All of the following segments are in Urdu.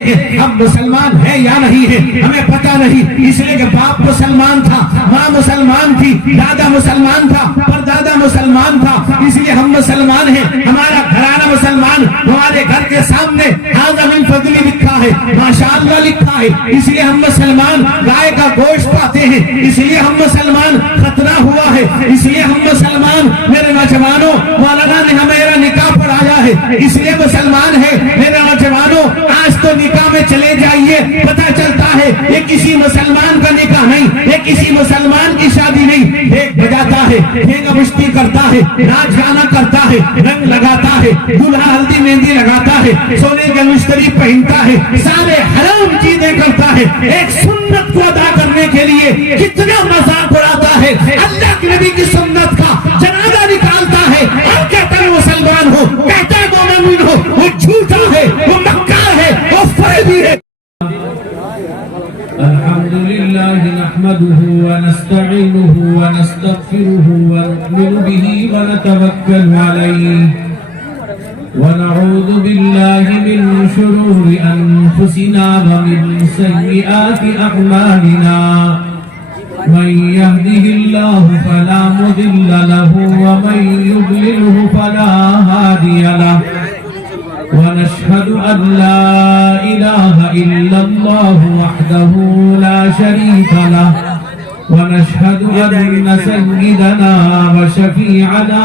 اب مسلمان ہے یا نہیں ہے ہمیں پتہ نہیں، اس لیے کہ باپ مسلمان تھا، ماں مسلمان تھی، دادا مسلمان تھا، پردادا مسلمان تھا، اس لیے ہم مسلمان ہیں، ہمارا گھرانہ مسلمان، ہمارے گھر کے سامنے ھذا من فضلی لکھا ہے، ماشاءاللہ لکھا ہے، اس لیے ہم مسلمان گائے کا گوشت پاتے ہیں، اس لیے ہم مسلمان ختنہ ہوا ہے، اس لیے ہم مسلمان، میرے نوجوانوں مولانا نے ہمارا نکاح پڑھایا ہے، اس لیے مسلمان ہے میرے نوجوانوں، آج تو نکاح میں چلے جائیے پتہ چلتا ہے یہ کسی مسلمان کا نکاح نہیں، یہ کسی مسلمان کی شادی نہیں، ایک بجاتا ہے، ٹھیکہ مشتی کرتا ہے، ناچ گانا کرتا ہے، رنگ لگاتا ہے، دلہا ہلدی مہندی لگاتا ہے، سونے کے مشتری پہنتا ہے، سارے حرام چیزیں کرتا ہے، ایک سنت کو ادا کرنے کے لیے کتنا مذاق اڑاتا ہے، اللہ کے نبی کی سنت کا جنازہ نکالتا ہے اور کہتا ہے مسلمان ہو، کہتا ہے مومن ہو، وہ جھوٹا ہے، وہ مکار ہے، وہ فریبی ہے۔ الحمد لله نحمده ونستعينه ونستغفره ونؤمن به ونتوكل عليه ونعوذ بالله من شرور أنفسنا ومن سيئات أعمالنا من يهده الله فلا مضل له ومن يضلله فلا هادي له ونشهد أن لا إله إلا الله وحده لا شريك له ونشهد أن سيدنا وشفيعنا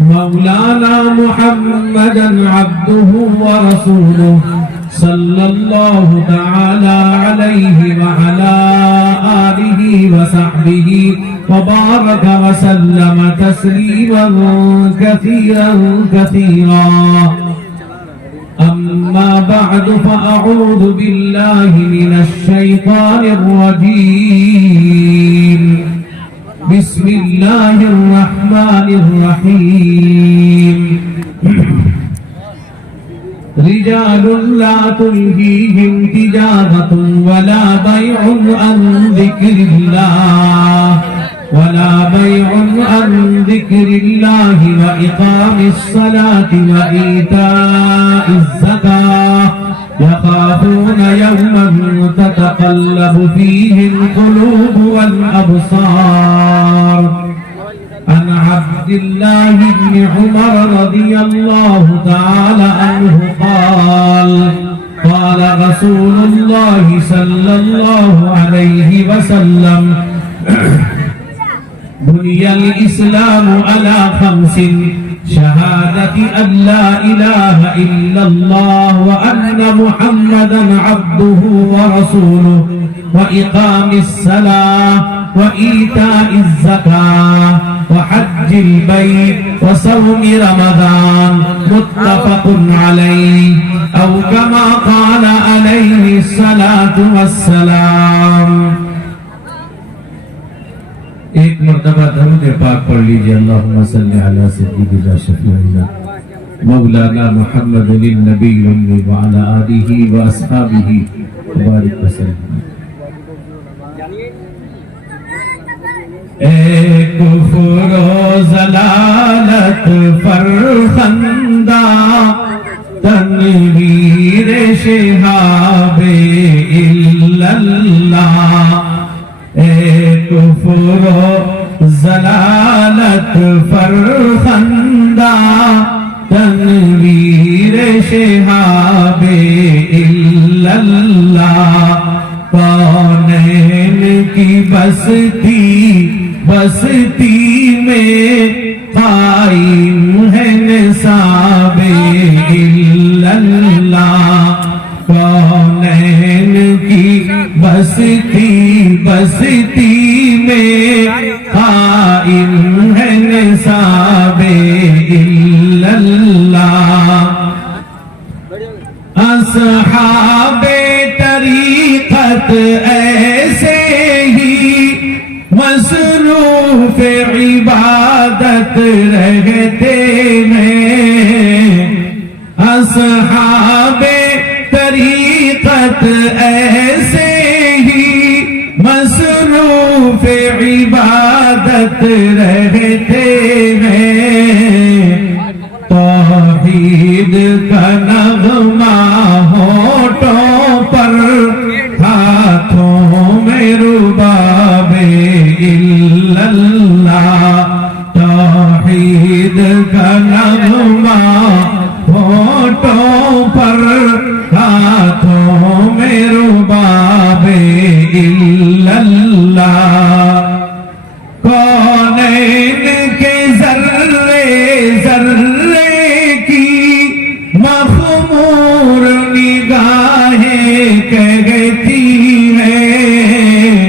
مولانا محمدا عبده ورسوله صلى الله تعالى عليه وعلى آله وصحبه وبارك وسلم تسليما كثيرا أما بعد فأعوذ بالله من الشيطان الرجيم بسم الله الرحمن الرحيم رجال لا تلهيهم تجارة ولا بيع عن ذكر الله وإقام الصلاة وإيتاء الزكاة يخافون يوما تتقلب فيه القلوب والأبصار عن عبد الله بن عمر رضي الله تعالى عنه قال رسول الله صلى الله عليه وسلم بني الإسلام على 5: شهادة أن لا إله إلا الله وأن محمدا عبده ورسوله وإقام الصلاة وإيتاء الزكاة وحج البيت وصوم رمضان متفق عليه أو كما قال عليه الصلاة والسلام۔ ایک مرتبہ درود پاک پڑھ لیجئے، اللہم صلی علی سیدنا شفیعنا مولانا محمد النبی الأمی وعلی آلہ واصحابہ وبارک وسلم۔ اے کفر و ضلالت فرخندہ تنویر شہاب اللہ، اے کفر و ضلالت فرخندہ تنویر شہاب اللہ، کونین کی بستی میں قائم ہے نصاب اللہ، کونین کی بستی میں قائم ہے نصاب اللہ۔ اصحاب طریقت ایسے ہی مصروف عبادت رہتے ہیں، اصحاب طریقت ایسے ہی مصروف عبادت رہتے ہیں، توحید کا نغمہ ہونٹوں پر، ہاتھوں میں رباب اللہ، توحید کا نغمہ ہونٹوں پر، ہاتھوں میں رباب اللہ، کونین کے ذرے ذرے کی مخمور نگاہیں کہتی ہیں،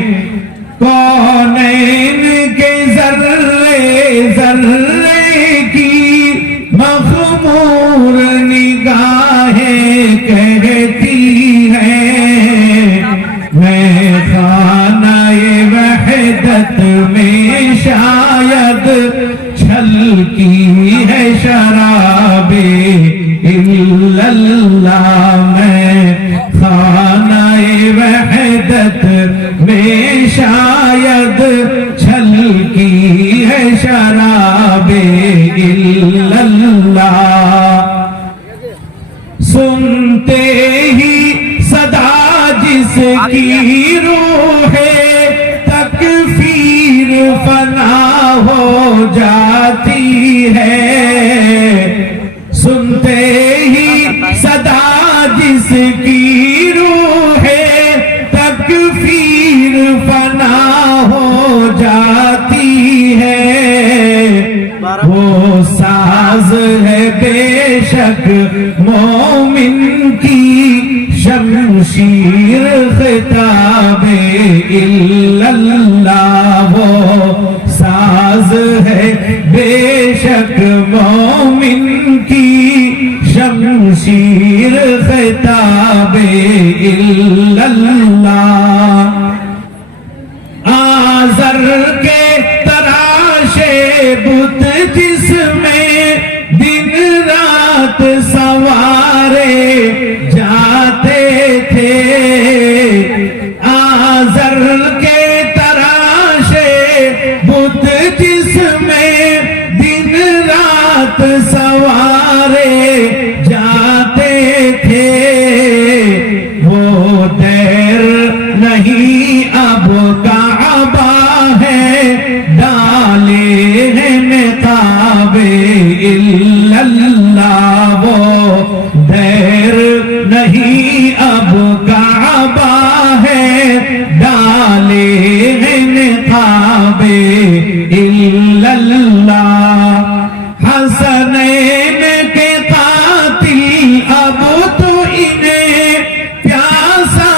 کونین کے ذرے ذرے کی مخمور نگاہیں کہتی ہیں، میں خانہ وحدت میں شاید چھلکی ہے شراب اللہ، میں خانہ وحدت میں شاید چھلکی ہے شراب اللہ، سنتے ہی صدا جس کی روح تکفیر فنا ہو جاتی ہے، سنتے ہی صدا جس کی روح تکفیر فنا ہو جاتی ہے، وہ ساز ہے بے شک مومن کی شمشیر خطاب اللہ، وہ ساز ہے بے شک مومن کی شمشیر خطاب اللہ، آزر کے تراشے بت جس میں دن رات سوارے جاتے تھے، آزر کے تراشے بت جس میں دن رات سوارے جاتے تھے، وہ دیر نہیں اب کعبہ ہے ڈالے ہیں نقاب اللہ، وہ دیر نہیں اب کعبہ ہے ڈالے ہیں نقاب اللہ، حسنین کے قاتل اب تو انہیں پیاسا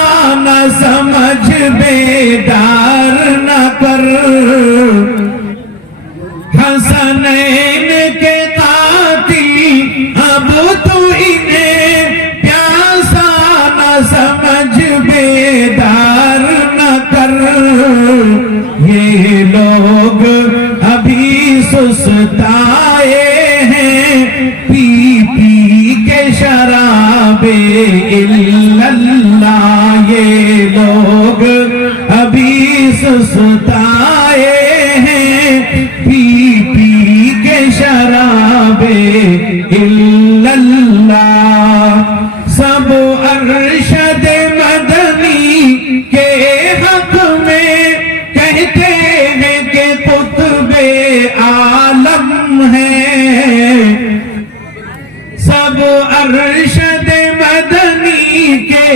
نہ سمجھ بیدار نہ کر، حسنین کے قاتل اب تو انہیں پیاسا نہ سمجھ بیدار نہ کر، یہ لوگ ابھی سستائے ہیں پی پی کے شراب اللہ، یہ لوگ ابھی سستائے ہیں پی پی کے شراب اللہ، سب ارشد مدنی کے حق میں کہتے ہیں کہ قطب عالم ہے، سب ارشد مدنی کے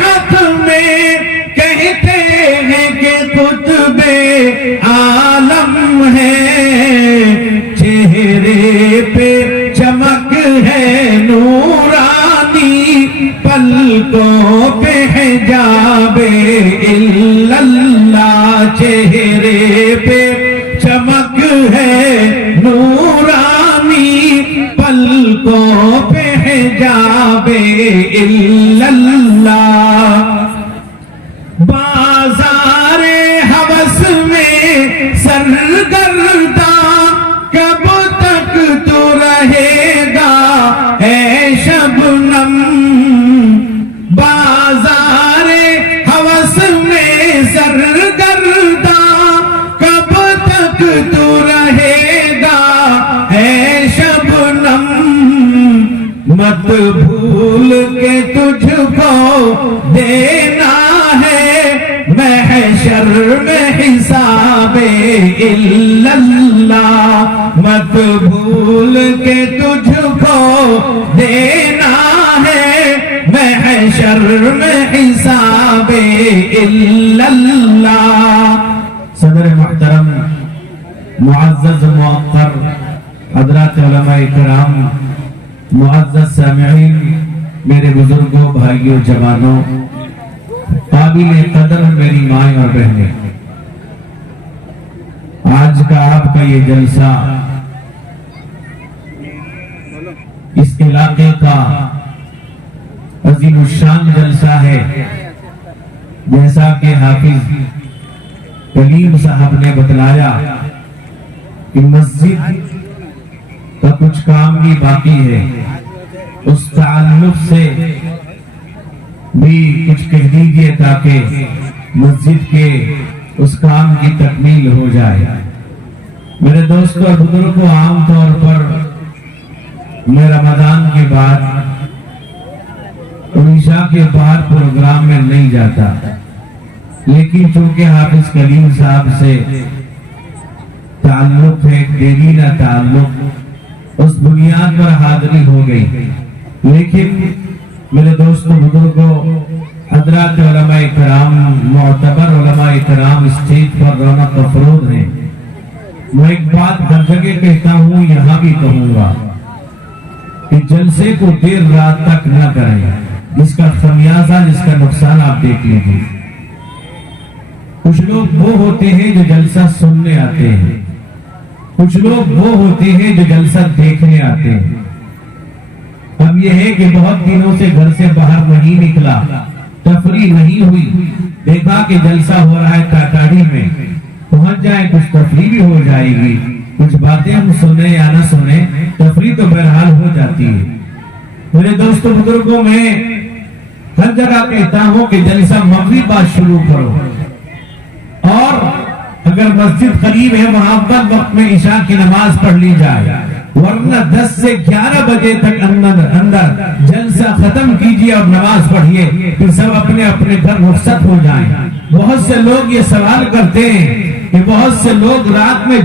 حق میں کہتے ہیں کہ قطب عالم ہے، چہرے پہ چمک ہے نورانی، پلکوں پہ حجاب اللہ، چہرے پہ چمک ہے نورانی، پلکوں پہ حجاب اللہ، بازار ہوس میں سرگرداں کب تک تو رہے گا اے شبنم، بازار ہوس میں سرگرداں کب تک تو رہے گا اے شبنم، مت بھول کے تجھ کو دینا ہے محشر میں حساب اللہ، مت بھول کے تجھ کو دینا ہے محشر میں حساب اللہ۔ صدر محترم، معزز موقر حضرات علماء کرام، معزز سامعین، میرے بزرگوں، بھائیوں، جوانوں، قابل قدر میری مائیں اور بہنیں، آج کا آپ کا یہ جلسہ اس علاقے کا عظیم الشان جلسہ ہے۔ جیسا کہ حافظ کلیم صاحب نے بتلایا کہ مسجد کا کچھ کام بھی باقی ہے، اس تعلق سے بھی کچھ کہہ دیجئے تاکہ مسجد کے اس کام کی تکمیل ہو جائے۔ میرے دوستوں اور بزرگوں، عام طور پر میں رمضان کے بعد عشاء کے بعد پروگرام میں نہیں جاتا، لیکن چونکہ حافظ کلیم صاحب سے تعلق ہے، دیرینہ تعلق، اس بنیاد پر حاضری ہو گئی۔ لیکن میرے دوستوں، بزرگوں، حضرات علماء کرام، معتبر علماء کرام اسٹیج پر رونق افروز ہیں۔ میں ایک بات ہر جگہ کہتا ہوں، یہاں بھی کہوں گا کہ جلسے کو دیر رات تک نہ کریں، جس کا خمیازہ، جس کا نقصان آپ دیکھ لیجیے۔ کچھ لوگ وہ ہوتے ہیں جو جلسہ سننے آتے ہیں، کچھ لوگ وہ ہوتے ہیں جو جلسہ دیکھنے آتے ہیں۔ اب یہ ہے کہ بہت دنوں سے گھر سے باہر نہیں نکلا، تفریح نہیں ہوئی، دیکھا کہ جلسہ ہو رہا ہے ٹاٹاڑی میں، پہنچ جائیں، کچھ تفریح بھی ہو جائے گی، کچھ باتیں ہم سنیں یا نہ سنیں، تفریح تو بہرحال ہو جاتی ہے۔ میرے دوستوں، بزرگوں، میں ہر جگہ کہتا ہوں کہ جلسہ مغرب بعد شروع کرو، اور اگر مسجد قریب ہے وہاں پر وقت میں عشاء کی نماز پڑھ لی جائے، ورنہ 10 سے 11 بجے تک اندر جلسہ ختم کیجئے اور نماز پڑھیے، پھر سب اپنے اپنے گھر رخصت ہو جائیں۔ بہت سے لوگ یہ سوال کرتے ہیں کہ بہت سے لوگ رات میں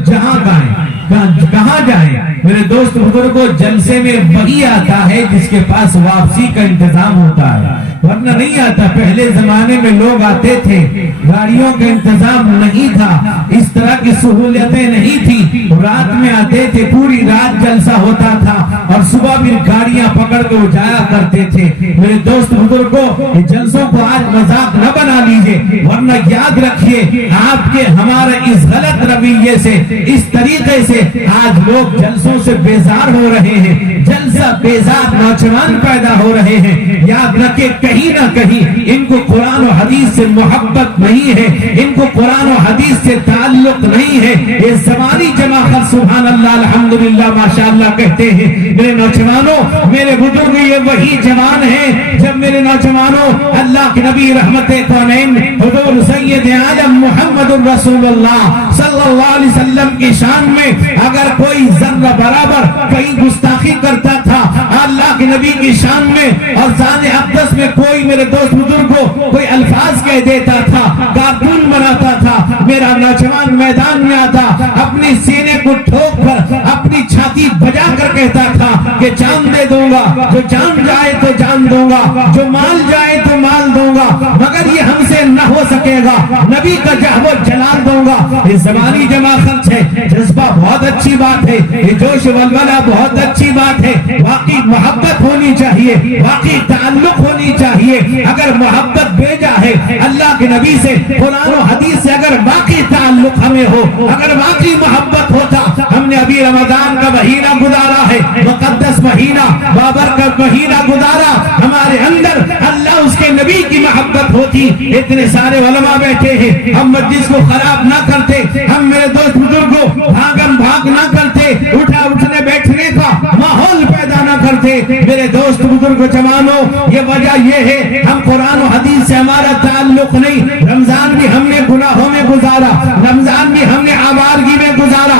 کہاں جائیں؟ میرے دوست بزرگوں، جلسے میں وہی آتا ہے جس کے پاس واپسی کا انتظام ہوتا ہے، ورنہ نہیں آتا۔ پہلے زمانے میں لوگ آتے تھے، گاڑیوں کا انتظام نہیں تھا، اس طرح کی سہولتیں نہیں تھی، رات میں آتے تھے، پوری رات جلسہ ہوتا تھا اور صبح بھی گاڑیاں پکڑ کے جایا کرتے تھے۔ میرے دوست بزرگوں، جلسوں کو آج مذاق نہ بنا لیجئے، ورنہ یاد رکھیے آپ کے ہمارے اس غلط رویے سے، اس طریقے سے آج لوگ جلسوں سے بیزار ہو رہے ہیں، جلسہ بیزار نوجوان پیدا ہو رہے ہیں۔ یاد رکھے، کہیں نہ کہیں ان کو قرآن و حدیث سے محبت نہیں ہے، ان کو قرآن و حدیث سے تعلق نہیں ہے، یہ زبانی جمع خر سبحان اللہ الحمدللہ ماشاءاللہ کہتے ہیں۔ میرے نوجوانوں، میرے بزرگ، یہ وہی جوان ہیں جب میرے نوجوانوں اللہ کے نبی رحمت کونین حضور سید عالم محمد رسول اللہ صلی اللہ علیہ وسلم کی شان میں اگر کوئی ذرہ برابر کہیں گستاخی کرتا تھا اللہ کے نبی کی شان میں، اور ذان اقدس میں کوئی میرے دوست بزرگوں کوئی الفاظ کہہ دیتا تھا، کارٹون بناتا تھا، میرا نوجوان میدان میں آتا، اپنی سینے کو ٹھوک کر اپنی چھاتی بجا کر کہتا تھا کہ جان دے دوں گا، جو جان جائے تو جان دوں گا، جو مال جائے تو مال دوں گا، مگر یہ ہم سے نہ ہو سکے گا، نبی کا جہو جلال دوں گا۔ یہ زبانی جمع خرچ ہے، جذبہ بہت اچھی بات ہے، یہ جوش ولولہ بہت اچھی بات ہے، واقعی محبت ہونی چاہیے، واقعی تعلق ہونی چاہیے۔ اگر محبت بیجا ہے اللہ کے نبی سے، قرآن و حدیث سے، اگر واقعی تعلق ہمیں ہو، اگر واقعی محبت ہوتا، ہم نے ابھی رمضان کا مہینہ گزارا ہے، مقدس مہینہ، بابرکت مہینہ گزارا، ہمارے اندر اللہ اس کے نبی کی محبت ہوتی۔ اتنے سارے علماء بیٹھے ہیں، ہم مجلس کو خراب نہ کرتے، ہم میرے دوست بزرگوں بھاگم بھاگ نہ کرتے، اٹھنے بیٹھنے کا ماحول پیدا نہ کرتے۔ میرے دوست بزرگ جوانوں، یہ وجہ یہ ہے ہم قرآن و حدیث سے ہمارا تعلق نہیں۔ رمضان بھی ہم نے گناہوں میں گزارا، رمضان بھی ہم نے آوارگی میں گزارا،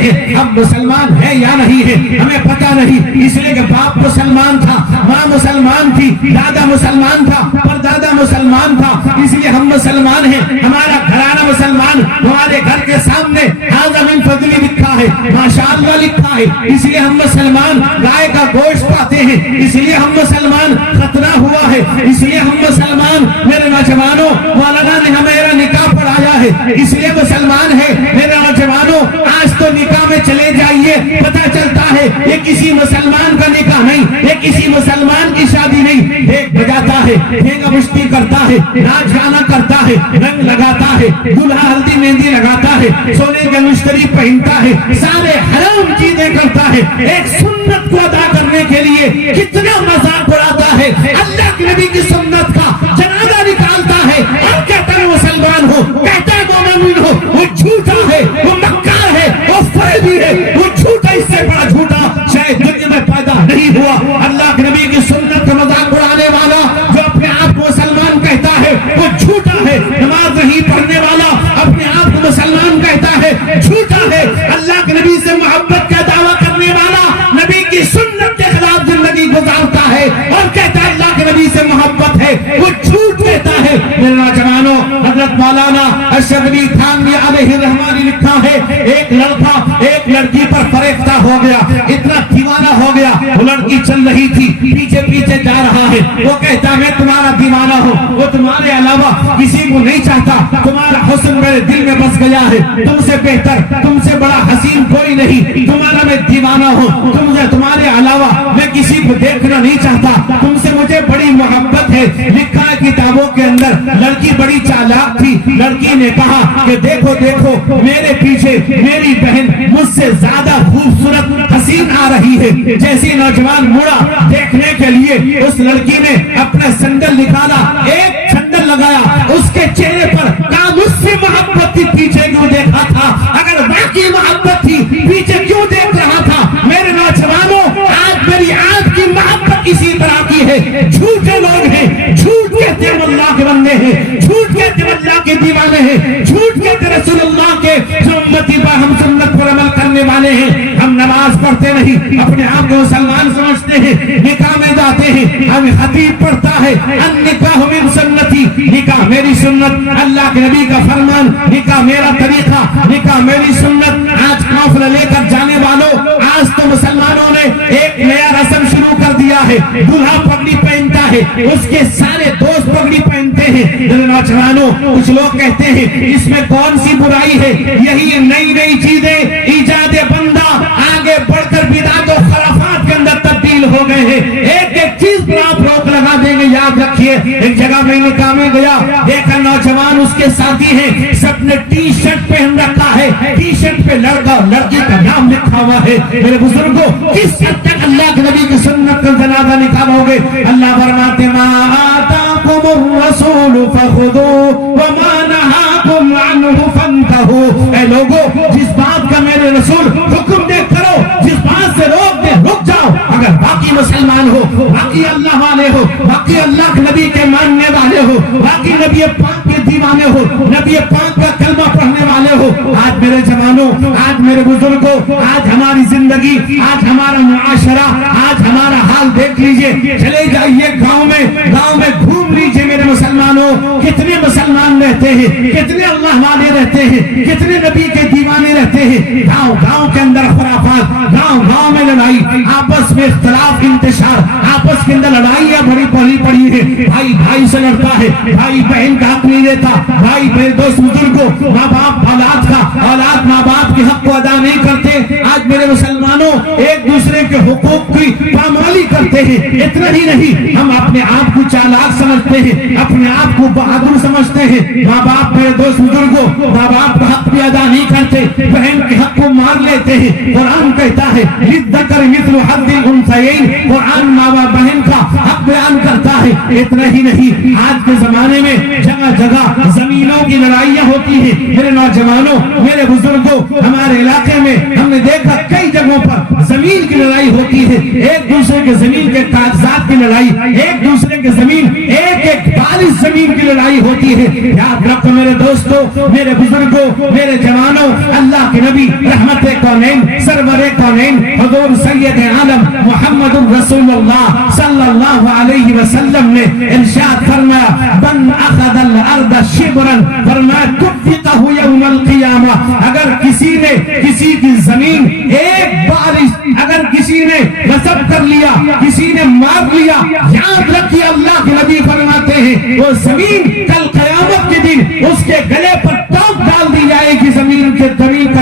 ہیں ہم مسلمان ہیں یا نہیں ہے ہمیں پتہ نہیں، اس لیے کہ باپ مسلمان تھا، ماں مسلمان تھی، دادا مسلمان تھا، پردادا مسلمان تھا، اس لیے ہم مسلمان ہیں، ہمارا گھرانہ مسلمان، ہمارے گھر کے سامنے ھذا من فضلی لکھا ہے، ماشاءاللہ لکھا ہے، اس لیے ہم مسلمان گائے کا گوشت پاتے ہیں، اس لیے ہم مسلمان ختنہ ہوا ہے، اس لیے ہم مسلمان، میرے نوجوانوں مولانا نے ہمیرا نکاح پڑھایا ہے، اس لیے مسلمان ہے میرے نوجوانوں، آج تو نکاح میں چلے جائیے پتہ چلتا ہے یہ کسی مسلمان کا نکاح نہیں، یہ کسی مسلمان کی شادی نہیں، ایک بجاتا ہے، ٹھیکہ مشتی کرتا ہے، ناچ گانا کرتا ہے، رنگ لگاتا ہے، دلہا ہلدی مہندی لگاتا ہے، سونے کے مشتری پہنتا ہے، سارے حرام چیزیں کرتا ہے، ایک سنت کو ادا کرنے کے لیے کتنا مذاق اڑاتا ہے، اللہ کے نبی کی سنت کا جنازہ نکالتا ہے اور کہتا ہے مسلمان ہو، کہتا ہے مومن ہو، وہ جھوٹا ہے، وہ مکار ہے، وہ فریبی ہے، وہ جھوٹا، اس سے بڑا جھوٹا شاید دنیا میں پیدا نہیں ہوا۔ اللہ کے نبی کی سنت کا مذاق اڑانے والا جو اپنے آپ کو مسلمان کہتا ہے وہ جھوٹا ہے، نماز نہیں پڑھنے والا اپنے آپ کو مسلمان کہتا ہے جھوٹا ہے، اللہ کے نبی سے محبت کا دعویٰ کرنے والا نبی کی سنت کے خلاف زندگی گزارتا ہے اور کہتا ہے اللہ کے نبی سے محبت ہے، وہ جھوٹ کہتا ہے۔ میرے نوجوانوں، حضرت مولانا اشرفی تھانوی علیہ الرحمہ نے لکھا ہے ایک لڑکا ایک لڑکی پر فریفتہ ہو گیا، اتنا دیوانہ ہو گیا، وہ لڑکی چل رہی تھی، پیچھے پیچھے جا رہا ہے، وہ کہتا میں تمہارا دیوانہ ہوں، وہ تمہارے علاوہ کسی کو نہیں چاہتا، تمہارا حسن میرے دل میں بس گیا ہے، تم سے بہتر، تم سے بڑا حسین کوئی نہیں، تمہارا میں دیوانہ ہوں، تمہارے علاوہ میں کسی کو دیکھنا نہیں چاہتا، تم سے مجھے بڑی محبت ہے۔ لکھا ہے کتابوں کے اندر لڑکی بڑی چالاک تھی، لڑکی نے کہا کہ دیکھو دیکھو میرے پیچھے میری بہن مجھ سے زیادہ خوبصورت حسین آ رہی ہے، جیسی نوجوان مڑا دیکھنے کے لیے اس لڑکی نے اپنا سندل نکالا، ایک سندل لگایا اس کے چہرے پر، کہا مجھ سے محبت تھی پیچھے کیوں دیکھا تھا، اگر واقعی محبت تھی پیچھے کیوں دیکھ رہا تھا۔ میرے نوجوانوں، آج میری آج کی محبت اسی طرح کی ہے، جھوٹے لوگ ہیں، جھوٹ کہتے ہیں اللہ کے بندے ہیں، جھوٹ کہتے ہیں اللہ کے دیوانے ہیں، جھوٹ کہتے رسول اللہ کے جو امتی پر ہم سنت پر عمل کرنے والے ہیں، ہم نماز پڑھتے نہیں، اپنے آپ کو مسلمان سمجھتے ہیں، نکاح میں جاتے ہیں، ہم خطیب پڑھتا ہے النکاح من سنتی، نکاح میری سنت، اللہ کے نبی کا فرمان، نکاح میرا طریقہ، نکاح میری سنت۔ آج قافلہ لے کر جانے والوں، آج تو مسلمانوں نے ایک نیا رسم شروع کر دیا ہے، دلہا پگڑی پہنتا ہے، اس کے سارے دوست پگڑی پہنتے ہیں۔ میرے نوجوانوں، کچھ لوگ کہتے ہیں اس میں کون سی برائی ہے، یہی نئی نئی چیزیں ایجاد بندہ آگے بڑھ کر بدعت و خرافات کے اندر تبدیل ہو گئے ہیں۔ ایک ایک چیز پر آپ روک لگا دیں گے، یاد رکھیے۔ ایک جگہ میں نکاح میں گیا، دیکھا نوجوان اس کے ساتھی ہیں، سب نے ٹی شرٹ پہن رکھا ہے، ٹی شرٹ پہ لڑکا اور لڑکی کا نام لکھا ہوا ہے۔ میرے بزرگوں، کس حد تک اللہ کے نبی کی سنت کا جنازہ نکالو گے؟ اللہ فرماتے ما آتاکم الرسول فخذوه وما نهاکم عنہ فانتہوا۔ اے لوگوں، جس بات کا میرے رسول حکم دے کرو، جس بات سے روک دے رک جاؤ۔ اگر باقی مسلمان ہو، باقی اللہ والے ہو، باقی اللہ کے نبی کے ماننے والے ہو، باقی نبی پاک کے دیوانے ہو، نبی پاک کا کلمہ پڑھنے والے ہو، آج میرے جوانوں، آج میرے بزرگوں، آج ہماری زندگی، آج ہمارا معاشرہ، آج ہمارا حال دیکھ لیجئے۔ چلے جائیے گاؤں میں گھوم لیجئے میرے مسلمانوں، کتنے مسلمان رہتے ہیں، کتنے اللہ والے رہتے ہیں، کتنے نبی کے دیوانے رہتے ہیں۔ گاؤں کے اندر خرافات، گاؤں میں لڑائی، آپس میں اختلاف، انتشار، آپس کے اندر لڑائیاں بڑی پڑی ہے، بھائی سے لڑتا ہے، بھائی بہن کا حق نہیں دیتا، بھائی میرے دوست بزرگوں، ماں باپ اولاد ماں باپ کے حق کو ادا نہیں کرتے۔ آج میرے مسلمانوں ایک دوسرے کے حقوق کی پامالی کرتے ہیں۔ اتنا ہی نہیں، ہم اپنے آپ کو چالاک سمجھتے ہیں، اپنے آپ کو بہادر سمجھتے ہیں۔ ماں باپ میرے دوست بزرگوں، ماں باپ کا حق بھی ادا نہیں کرتے، بہن کے حق کو مار لیتے ہیں۔ قرآن کہتا ہے للذکر مثل حظ الانثیین، قرآن ماں باپ بہن کا حق بیان کرتا ہے۔ اتنا ہی نہیں، آج کے زمانے میں جگہ جگہ زمینوں کی لڑائیاں ہوتی ہیں۔ میرے نوجوانوں، میرے بزرگوں، ہمارے علاقے میں ہم نے دیکھا کئی جگہوں پر زمین کی لڑائی ہوتی ہے، ایک دوسرے کے زمین کے کاغذات کی لڑائی، ایک دوسرے کے زمین ایک 40 زمین کی لڑائی ہوتی ہے. یاد رکھو میرے دوستو، میرے بزرگوں، میرے جوانوں، اللہ کے نبی رحمت کونین، سرور کونین، حضور سید عالم محمد رسول اللہ صلی اللہ علیہ وسلم نے ارشاد فرمایا من اخذ الارض شبرا فرمایا کفقہ یوم القیامہ. اگر کسی نے کسی کی زمین ایک بارش اگر کسی نے غصب کر لیا، کسی نے مار لیا، یاد رکھیے اللہ کے نبی فرماتے ہیں وہ زمین کل قیامت کے دن اس کے گلے پر ٹوک ڈال دی جائے گی، زمین کا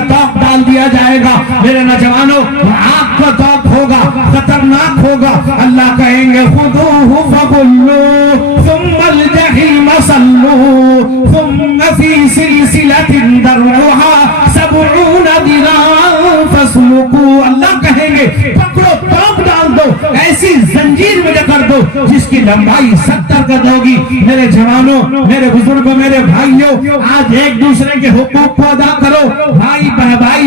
ٹوک ڈال دیا جائے گا. میرے نوجوانوں آگ کا ٹوک ہوگا، خطرناک ہوگا. اللہ کہیں گے خذوہ فغلوہ ثم الجحیم صلوہ ثم فی سلسلۃ ذرعها 70 ذراعا فاسلکوہ. اللہ کہیں گے پکڑو، ٹوک ڈال دو، ایسی زنجیر میں جکڑ دو جس کی لمبائی 70 قد ہوگی. میرے جوانوں، میرے بزرگوں، میرے بھائیوں، آج ایک دوسرے کے حقوق کو ادا کرو. بھائی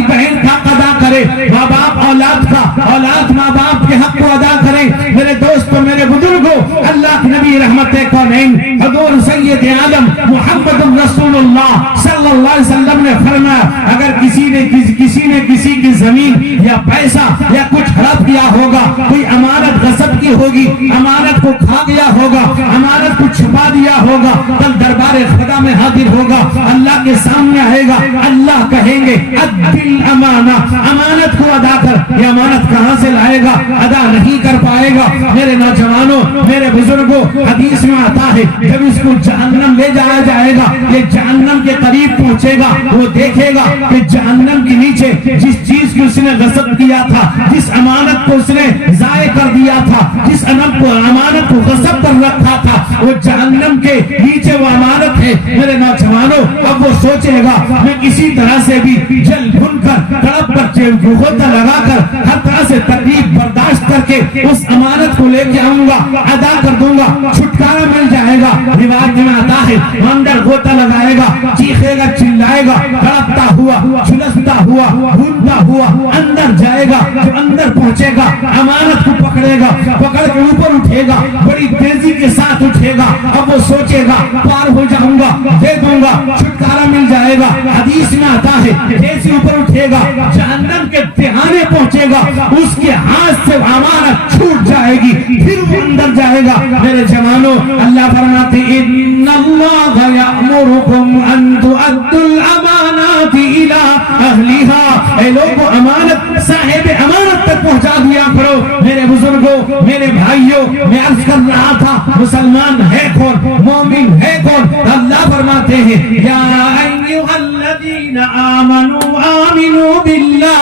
بہن کا ادا کرے، ماں باپ اولاد کا، اولاد ماں باپ کے حق کو ادا کریں. میرے دوستوں، میرے بزرگوں، اللہ کے نبی رحمت کونین حضور سید عالم محمد رسول اللہ صلی اللہ علیہ وسلم نے فرمایا اگر کسی نے کسی کی زمین یا پیسہ یا کچھ ہڑپ کیا ہوگا، کوئی امانت غصب کی ہوگی، امانت کو کھا گیا ہوگا، امانت کو چھپا دیا ہوگا، کل دربار خدا میں حاضر ہوگا، اللہ کے سامنے آئے گا. اللہ کہیں گے ادی الامانہ، امانت کو ادا کر. یہ امانت کہاں سے لائے گا؟ ادا نہیں کر پائے گا. میرے نوجوانوں، میرے بزرگوں، حدیث میں آتا ہے جب اس کو جہنم لے جایا جائے گا، یہ جہنم کے قریب پہنچے گا، وہ دیکھے گا کہ جہنم کے نیچے جس چیز کی اس نے غصب کیا تھا، جس امانت کو اس نے ضائع کر دیا تھا، جس امانت کو غصب کر رکھا تھا، وہ جہنم کے نیچے وہ امانت ہے. میرے نوجوانوں اب وہ سوچے گا میں کسی طرح سے بھی جل بھن کر تڑپ کر غوطہ لگا کر ہر طرح سے تکلیف برداشت کر کے اس امانت کو لے کے آؤں گا، ادا کر دوں گا، چھٹکارا مل جائے گا. روایت میں آتا ہے اندر غوطہ لگائے گا، چیخے گا، چلائے گا، تڑپتا ہوا، جھلستا ہوا، بھولتا ہوا اندر جائے گا. جب اندر پہنچے گا امانت کو پکڑے گا، پکڑ کے اوپر اٹھے گا، بڑی تیزی کے ساتھ اٹھے گا. اب وہ سوچے گا پار ہو جاؤں گا، دے دوں گا، چھٹکارا مل جائے گا. حدیث میں آتا ہے جیسے اوپر اٹھے گا جہنم کے دہانے پہنچے گا، اس کے ہاتھ سے امانت چھوٹ جائے گی، پھر وہ اندر جائے گا. میرے جوانوں اللہ فرماتے ان اللہ یأمرکم ان تؤدوا الامانات الی اہلها. اے لوگو امانت صاحب امانت تک پہنچا دیا کرو. میرے بزرگوں، میرے بھائیوں، میں عرض کر رہا تھا مسلمان ہے کون، مومن ہے کون؟ اللہ فرماتے ہیں یا ایھا الذین آمنوا آمنوا باللہ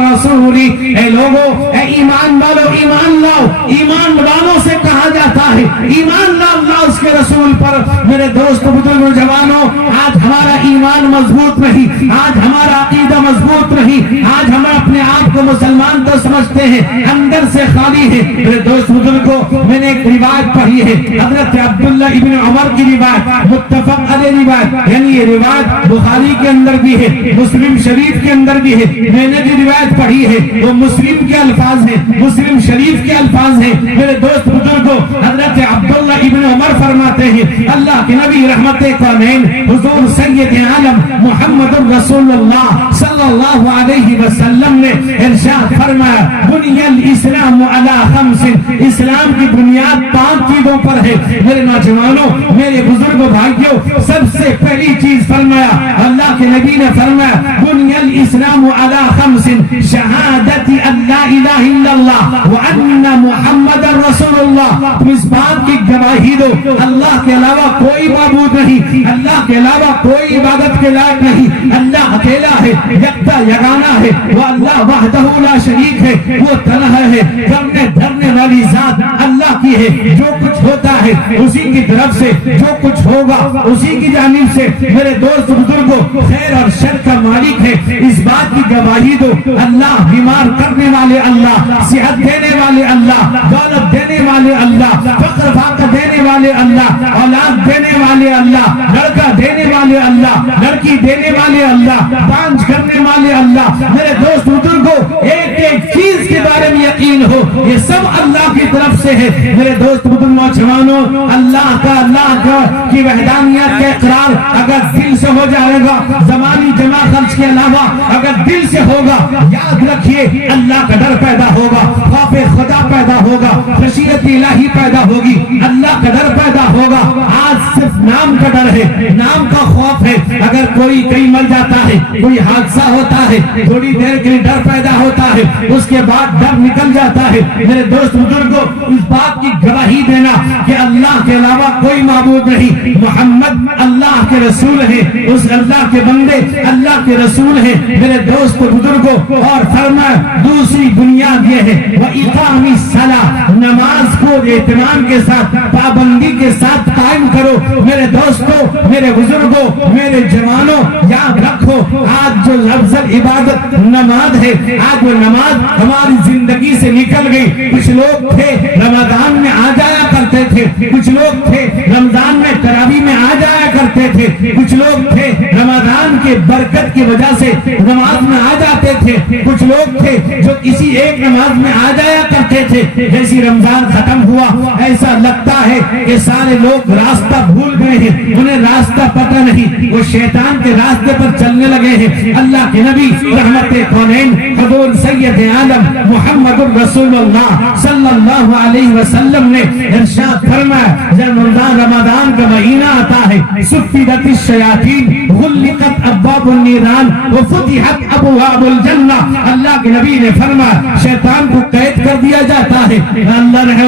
ورسولہ. اے لوگو، اے ایمان والو ایمان لاؤ. ایمان والوں سے کہا جاتا ہے ایمان لاؤ اللہ اس کے رسول پر. میرے دوست بزرگوں جوانوں، آج ہمارا ایمان مضبوط نہیں، آج ہمارا عقیدہ مضبوط نہیں، آج ہم اپنے آپ کو مسلمان تو سمجھتے ہیں، اندر سے خالی ہے. میرے دوست بزرگوں، میں نے ایک روایت پڑھی ہے حضرت عبداللہ ابن عمر کی روایت، متفق علیہ روایت، یعنی یہ روایت بخاری کے اندر بھی ہے، مسلم شریف کے اندر بھی ہے. میں نے جو روایت پڑھی ہے وہ مسلم کے الفاظ ہیں، مسلم شریف کے الفاظ ہیں. میرے دوست بزرگوں، حضرت عبداللہ ابن عمر فرماتے ہیں اللہ کے نبی رحمت کونین حضور سید عالم محمد رسول اللہ صلی اللہ علیہ وسلم نے ارشاد فرمایا بنی الاسلام علی خمس. اسلام کی بنیاد 5 چیزوں پر ہے. میرے نوجوانوں، میرے بزرگوں، بھائیوں، سب سے پہلی چیز فرمایا اللہ کے نبی نے فرمایا بنی الاسلام علی خمس شہادت ان لا الہ الا اللہ وان محمد رسول اللہ. تم اس بات کی گواہی دو اللہ کے علاوہ کوئی معبود نہیں، اللہ کے علاوہ کوئی عبادت کے لائق نہیں، اللہ اکیلا ہے، یکتا یگانہ ہے، وہ اللہ وحدہ لا شریک ہے، وہ تنہا ہے، کرنے دھرنے والی ذات اللہ کی ہے. جو کچھ ہوتا ہے اسی کی طرف سے، جو کچھ ہوگا اسی کی جانب سے. میرے دوست بزرگوں، خیر اور شر کا مالک ہے، اس بات کی گواہی دو اللہ بیمار کرنے والے اللہ، صحت دینے والے اللہ، دولت دینے والے اللہ، فقر فاقہ دینے والے اللہ، اولاد دینے والے اللہ، لڑکا دینے والے اللہ، لڑکی دینے والے اللہ، پانچ کرنے والے اللہ. میرے دوست بزرگوں، ایک ایک چیز کے بارے میں یقین ہو ہو، یہ سب اللہ کی طرف سے ہے۔ میرے دوست بزرگ نوجوانوں، اللہ کا کی وحدانیت کا اقرار اگر دل سے ہو جائے گا، زمانی جمع خرچ کے علاوہ اگر دل سے ہوگا، یاد رکھیے اللہ کا ڈر پیدا ہوگا، خوف خدا پیدا ہوگا، خشیت الہی پیدا ہوگی، اللہ کا ڈر پیدا ہوگا۔ آج صرف نام کا ڈر ہے، نام کا خوف ہے۔ اگر کوئی کہیں مر جاتا ہے، کوئی حادثہ ہوتا ہے، تھوڑی دیر کے لیے ڈر پیدا ہوتا ہے، اس کے بعد ڈر نکل جاتا ہے۔ میرے دوست بزرگوں، اس بات کی گواہی دینا کہ اللہ کے علاوہ کوئی معبود نہیں، محمد اللہ کے رسول ہیں، اس اللہ کے بندے اللہ کے رسول ہیں۔ میرے دوست بزرگوں، اور فرمایا دوسری بنیاد یہ ہے وَإِقَامِ الصَّلَاةِ، نماز کو اہتمام کے ساتھ، پابندی کے ساتھ قائم کرو۔ میرے دوستوں، میرے بزرگوں، میرے جوانوں، یاد رکھو آج جو لفظ عبادت نماز ہے، آج وہ نماز ہماری زندگی سے نکل گئی۔ کچھ لوگ تھے رمضان میں آ جایا کرتے تھے، کچھ لوگ تھے رمضان میں تراویح میں آ جایا کرتے تھے، کچھ لوگ تھے رمضان کے برکت کی وجہ سے نماز میں آ جاتے تھے، کچھ لوگ تھے جو کسی ایک نماز میں آ جایا کرتے تھے۔ جیسی رمضان ختم ہوا ایسا لگتا ہے کہ سارے لوگ راستہ بھول گئے ہیں، انہیں راستہ پتہ نہیں، وہ شیطان کے راستے پر چلنے لگے ہیں۔ اللہ کے نبی رحمت کونین حضور سید عالم محمد الرسول اللہ صلی اللہ علیہ وسلم نے ارشاد فرمایا جب رمضان کا مہینہ آتا ہے سفدت الشیاطین غلقت ابواب النیران وفتحت ابواب الجنہ، اللہ کے نبی نے فرمایا شیطان کو قید کر دیا جاتا ہے، اللہ نے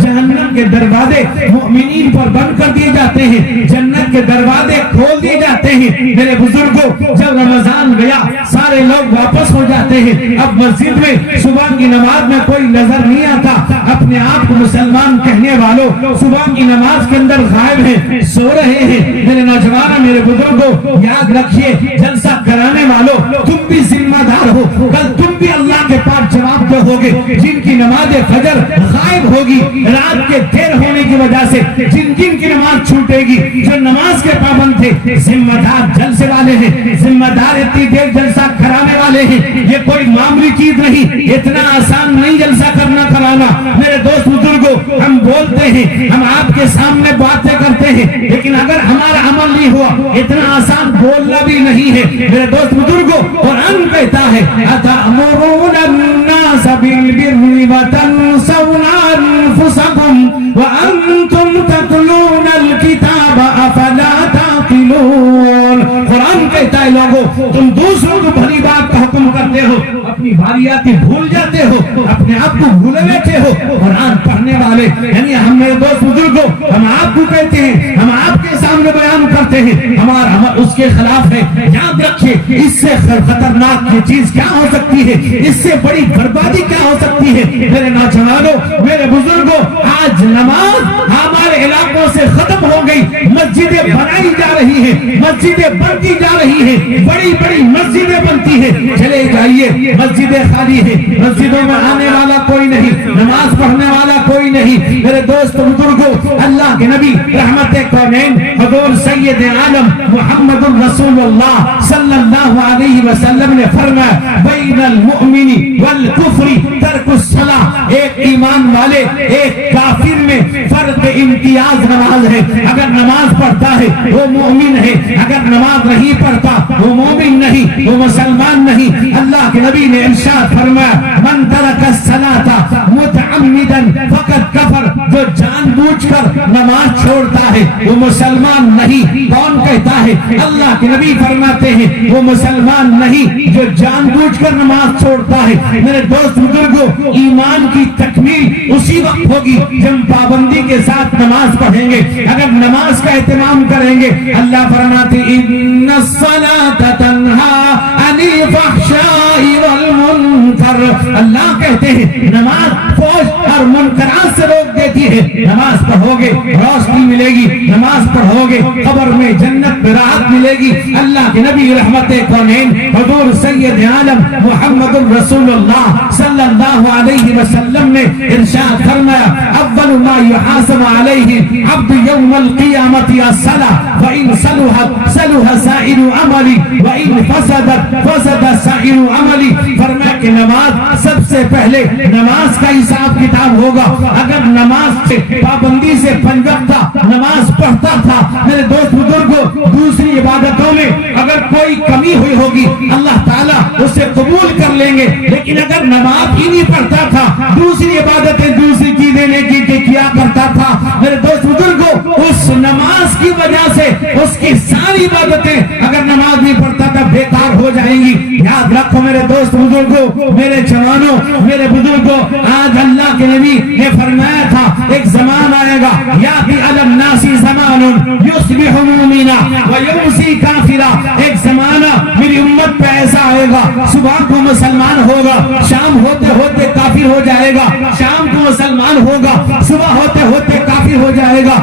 جہنم کے دروازے مومنین پر بند کر دیے جاتے ہیں، جنت کے دروازے کھول دیے جاتے ہیں۔ میرے بزرگوں، جب رمضان گیا سارے لوگ واپس ہو جاتے ہیں، اب مسجد میں صبح کی نماز میں کوئی نظر نہیں آتا، اپنے آپ کو مسلمان کہنے والوں صبح کی نماز کے اندر غائب ہیں، سو رہے ہیں۔ میرے نوجوانوں، میرے بزرگوں، یاد رکھیے جلسہ کرانے والوں تم بھی ذمہ دار ہو، کل تم بھی اللہ کے پاس جواب دو ہوگے۔ جن کی نماز فجر غائب ہوگی رات کے دیر ہونے کی وجہ سے، جن کی نماز چھوٹے گی، جو نماز کے پابند تھے، ذمہ دار جلسے والے ہیں، ذمہ دار اتنی دیر جلسہ کرانے والے ہیں۔ یہ کوئی معمولی چیز نہیں، اتنا آسان نہیں جلسہ کرنا کرانا۔ میرے دوست بزرگوں، ہم بولتے ہیں، ہم آپ کے سامنے باتیں کرتے ہیں، لیکن اگر ہمارا عمل نہیں ہوا اتنا آسان بولنا بھی نہیں ہے۔ میرے دوست بزرگوں، قرآن کہتا ہے أَتَأْمُرُونَ النَّاسَ بِالْبِرِّ وَتَنْسَوْنَ أَنفُسَكُمْ وَأَنْتُمْ تَتْلُونَ الْكِتَابَ أَفَلَا تَعْقِلُونَ۔ قرآن کہتا ہے لوگوں، تم دوسروں کو بھلی بات کا حکم کرتے ہو، اپنی باری آتی بھول جاتے ہو، اپنے آپ کو بھولے بیٹھے ہو۔ قرآن پڑھنے والے یعنی ہم میرے دوست بزرگوں، ہم آپ کو کہتے ہیں، ہم آپ کے سامنے بیان کرتے ہیں، ہمارا عمل اس کے خلاف ہے۔ یاد رکھیے اس سے خطرناک یہ چیز کیا ہو سکتی ہے، اس سے بڑی بربادی کیا ہو سکتی ہے۔ میرے نوجوانوں، میرے بزرگوں، آج نماز ہمارے علاقوں سے ختم ہو گئی، مسجدیں بنائی جا رہی ہیں، مسجدیں بنتی جا رہی ہیں، بڑی بڑی مسجدیں بنتی ہیں، چلے جائیے مسجدیں خالی ہیں، مسجدوں میں آنے والا کوئی نہیں، نماز پڑھنے والا کوئی نہیں۔ میرے دوست بزرگوں، اللہ کے نبی رحمت کونین حضور سید عالم محمد الرسول اللہ صلی اللہ علیہ وسلم نے فرمایا بین المؤمن والکفر ترک الصلاۃ، ایک ایمان والے ایک کافر میں فرق امتیاز نماز ہے۔ اگر نماز پڑھتا ہے وہ مومن ہے، اگر نماز نہیں پڑھتا وہ مومن نہیں، وہ مسلمان نہیں۔ اللہ کے نبی نے ارشاد فرمایا من ترک الصلاۃ متعمدا فقد کفر، جو جان بوجھ کر نماز چھوڑتا ہے وہ مسلمان نہیں۔ کون کہتا ہے؟ اللہ کے نبی فرماتے ہیں وہ مسلمان نہیں جو جان بوجھ کر نماز چھوڑتا ہے۔ میرے دوست بزرگوں، ایمان کی تکمیل اسی وقت ہوگی جب پابندی کے ساتھ نماز پڑھیں گے، اگر نماز کا اہتمام کریں گے۔ اللہ فرماتے ان الصلاۃ تنہی عن الفحشاء والمنکر، اللہ کہتے ہیں نماز فحش اور منکرات سے روک دیتی ہے۔ نماز پڑھو گے روشنی ملے گی، نماز پڑھو گے قبر میں جنت راحت ملے گی۔ اللہ کے نبی رحمت کونین حضور سید عالم محمد الرسول اللہ صلی صلی اللہ علیہ وسلم نے ارشاد فرمایا اول ما یحاسب علیہ عبد یوم القیامت الصلاۃ فإن صلحت صلح سائر عملی وإن فسدت فسد سائر عملی. فرمایا کہ نماز سب سے پہلے نماز کا حساب کتاب ہوگا. اگر نماز سے پابندی سے 5 وقت نماز پڑھتا تھا میرے دوست بزرگوں دوسری عبادتوں میں اگر کوئی کمی ہوئی ہوگی اللہ تعالیٰ اسے قبول کر لیں گے. لیکن اگر نماز ہی نہیں پڑھتا تھا دوسری عبادتیں دوسری چیزیں نیکی کے کیا کرتا تھا میرے دوست بزرگوں اس نماز کی وجہ سے اس کی ساری عبادتیں اگر نماز نہیں پڑھتا تھا بیکار ہو جائیں گی. یاد رکھو میرے دوست بزرگوں میرے جوانوں میرے بزرگوں آج اللہ کے نبی نے فرمایا تھا ایک زمان آئے گا یاتی علی الناس زمان یصبح مومنا ویمسی کافرا. ایک زمانہ میری امت پہ ایسا آئے گا صبح کو مسلمان ہوگا شام ہوتے ہوتے کافر ہو جائے گا شام کو مسلمان ہوگا صبح ہوتے ہوتے کافر ہو جائے گا.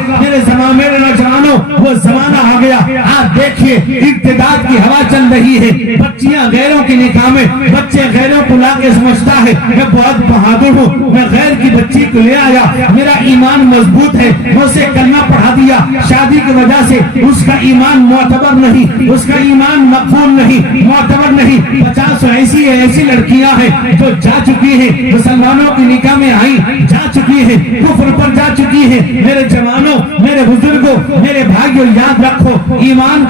میرے نوجوانوں وہ زمانہ آ گیا. آپ دیکھیے ارتداد کی ہوا چل رہی ہے. بچیاں غیروں کی نکاح میں بچے غیروں کو لا کے سمجھتا ہے میں بہت بہادر ہوں میں غیر کی بچی کو لے آیا میرا ایمان مضبوط ہے میں اسے کلمہ پڑھا دیا. شادی کی وجہ سے اس کا ایمان معتبر نہیں اس کا ایمان مقبول نہیں معتبر نہیں. 50 ایسی لڑکیاں ہیں جو جا چکی ہیں مسلمانوں کی نکاح میں آئی جا چکی ہیں کفر پر جا چکی ہیں. میرے جوانوں میرے بزرگوں میرے بھائیوں یاد رکھو ایمان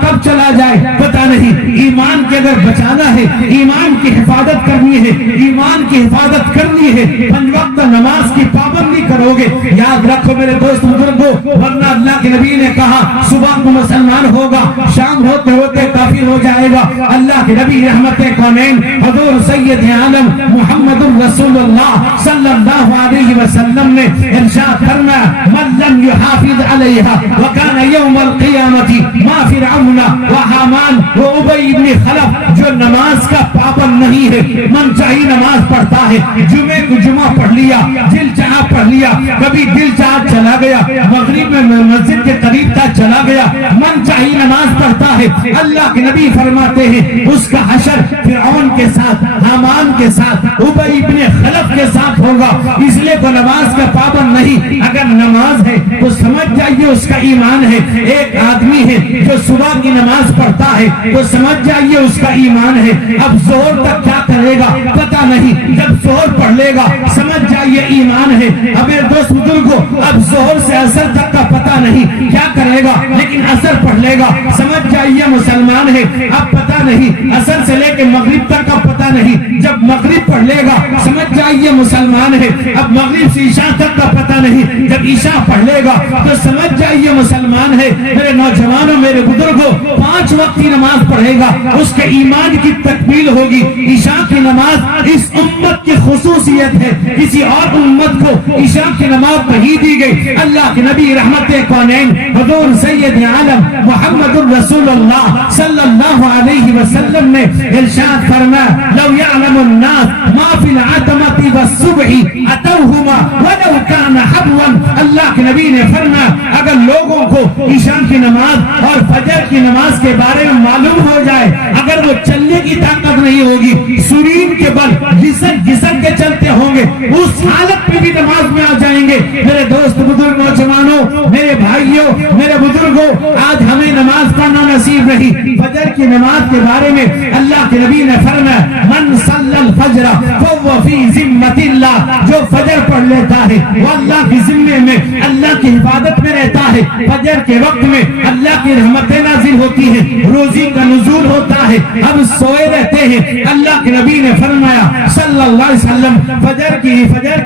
کب چلا جائے پتہ نہیں. ایمان کے اگر بچانا ہے ایمان کی حفاظت کرنی ہے ایمان کی حفاظت کرنی ہے 5 وقت نماز کی پابندی کرو گے. یاد رکھو میرے دوست بزرگوں ورنہ اللہ کے نبی نے کہا صبح کو مسلمان ہوگا شام ہوتے ہوتے کافر ہو جائے گا. اللہ کے نبی رحمت کونین حضور سید عالم محمد رسول اللہ صلی اللہ علیہ وسلم نے ارشاد فرمایا من لم يحافظ علیہا وکان یوم القیامت ما فرعون وحامان وابی بن خلف. جو نماز کا پابند نہیں ہے من چاہی نماز پڑھتا ہے جمعے کو جمعہ پڑھ لیا دل چاہا پڑھ لیا کبھی دل چاہا چلا گیا مغرب میں مسجد کے قریب تھا چلا گیا من چاہی نماز پڑھتا ہے. اللہ کے نبی فرماتے ہیں اس کا حشر فرعون کے ساتھ حامان کے ساتھ ابی بن خلف کے ساتھ ہوگا. اس لیے کو نماز کا پابند نہیں. اگر نماز ہے تو سمجھ جائیے اس کا ایمان ہے. ایک آدمی ہے جو صبح کی نماز پڑھتا ہے تو سمجھ جائیے اس کا ایمان ہے. اب ظہر تک کیا کرے گا پتہ نہیں جب ظہر پڑھ لے گا سمجھ جائیے ایمان ہے. اب میرے دوست بزرگوں اب ظہر سے عصر تک کا پتہ نہیں کیا کرے گا لیکن عصر پڑھ لے گا سمجھ جائیے مسلمان ہے. اب پتہ نہیں عصر سے لے کے مغرب تک کا پتہ نہیں جب مغرب پڑھ لے گا سمجھ جائیے مسلمان ہے. اب مغرب سے عشاء تک کا پتہ نہیں جب عشاء پڑھ لے گا تو سمجھ جائیے مسلمان ہے. میرے نوجوانوں میرے بزرگوں 5 وقت کی نماز پڑھے گا اس کے ایمان کی تکمیل ہوگی. عشاء کی نماز اس امت کی خصوصیت ہے کسی اور امت کو عشاء کی نماز نہیں دی گئی. اللہ کے نبی رحمت کونین حضور سید عالم محمد رسول اللہ صلی اللہ علیہ وسلم نے ارشاد فرمایا لو یعلم الناس ما فی العتمۃ والصبح اتوہما ولو کان حبوا. اللہ کے نبی نے فرمایا اگر لوگوں کو عشاء کی نماز اور فجر کی نماز کے بارے میں معلوم ہو جائے اگر وہ چلنے کی طاقت نہیں ہوگی سورین کے بل گھسٹ کے چلتے ہوں گے اس حالت میں بھی نماز میں آ جائیں گے. میرے دوست بزرگ نوجوانوں میرے بھائیوں میرے بزرگوں آج ہمیں نماز پڑھنا نصیب نہیں. فجر کی نماز کے بارے میں اللہ کے نبی نے فرمایا من صلی الفجر فهو فی ذمۃ اللہ. جو فجر پڑھ لیتا ہے وہ اللہ کے ذمے میں اللہ کی حفاظت میں رہتا ہے. فجر کے وقت میں اللہ کی رحمتیں نازل ہوتی ہیں روزی کا نزول ہوتا ہے ہم سوئے رہتے ہیں. اللہ کے نبی نے فرمایا صلی اللہ علیہ وسلم فجر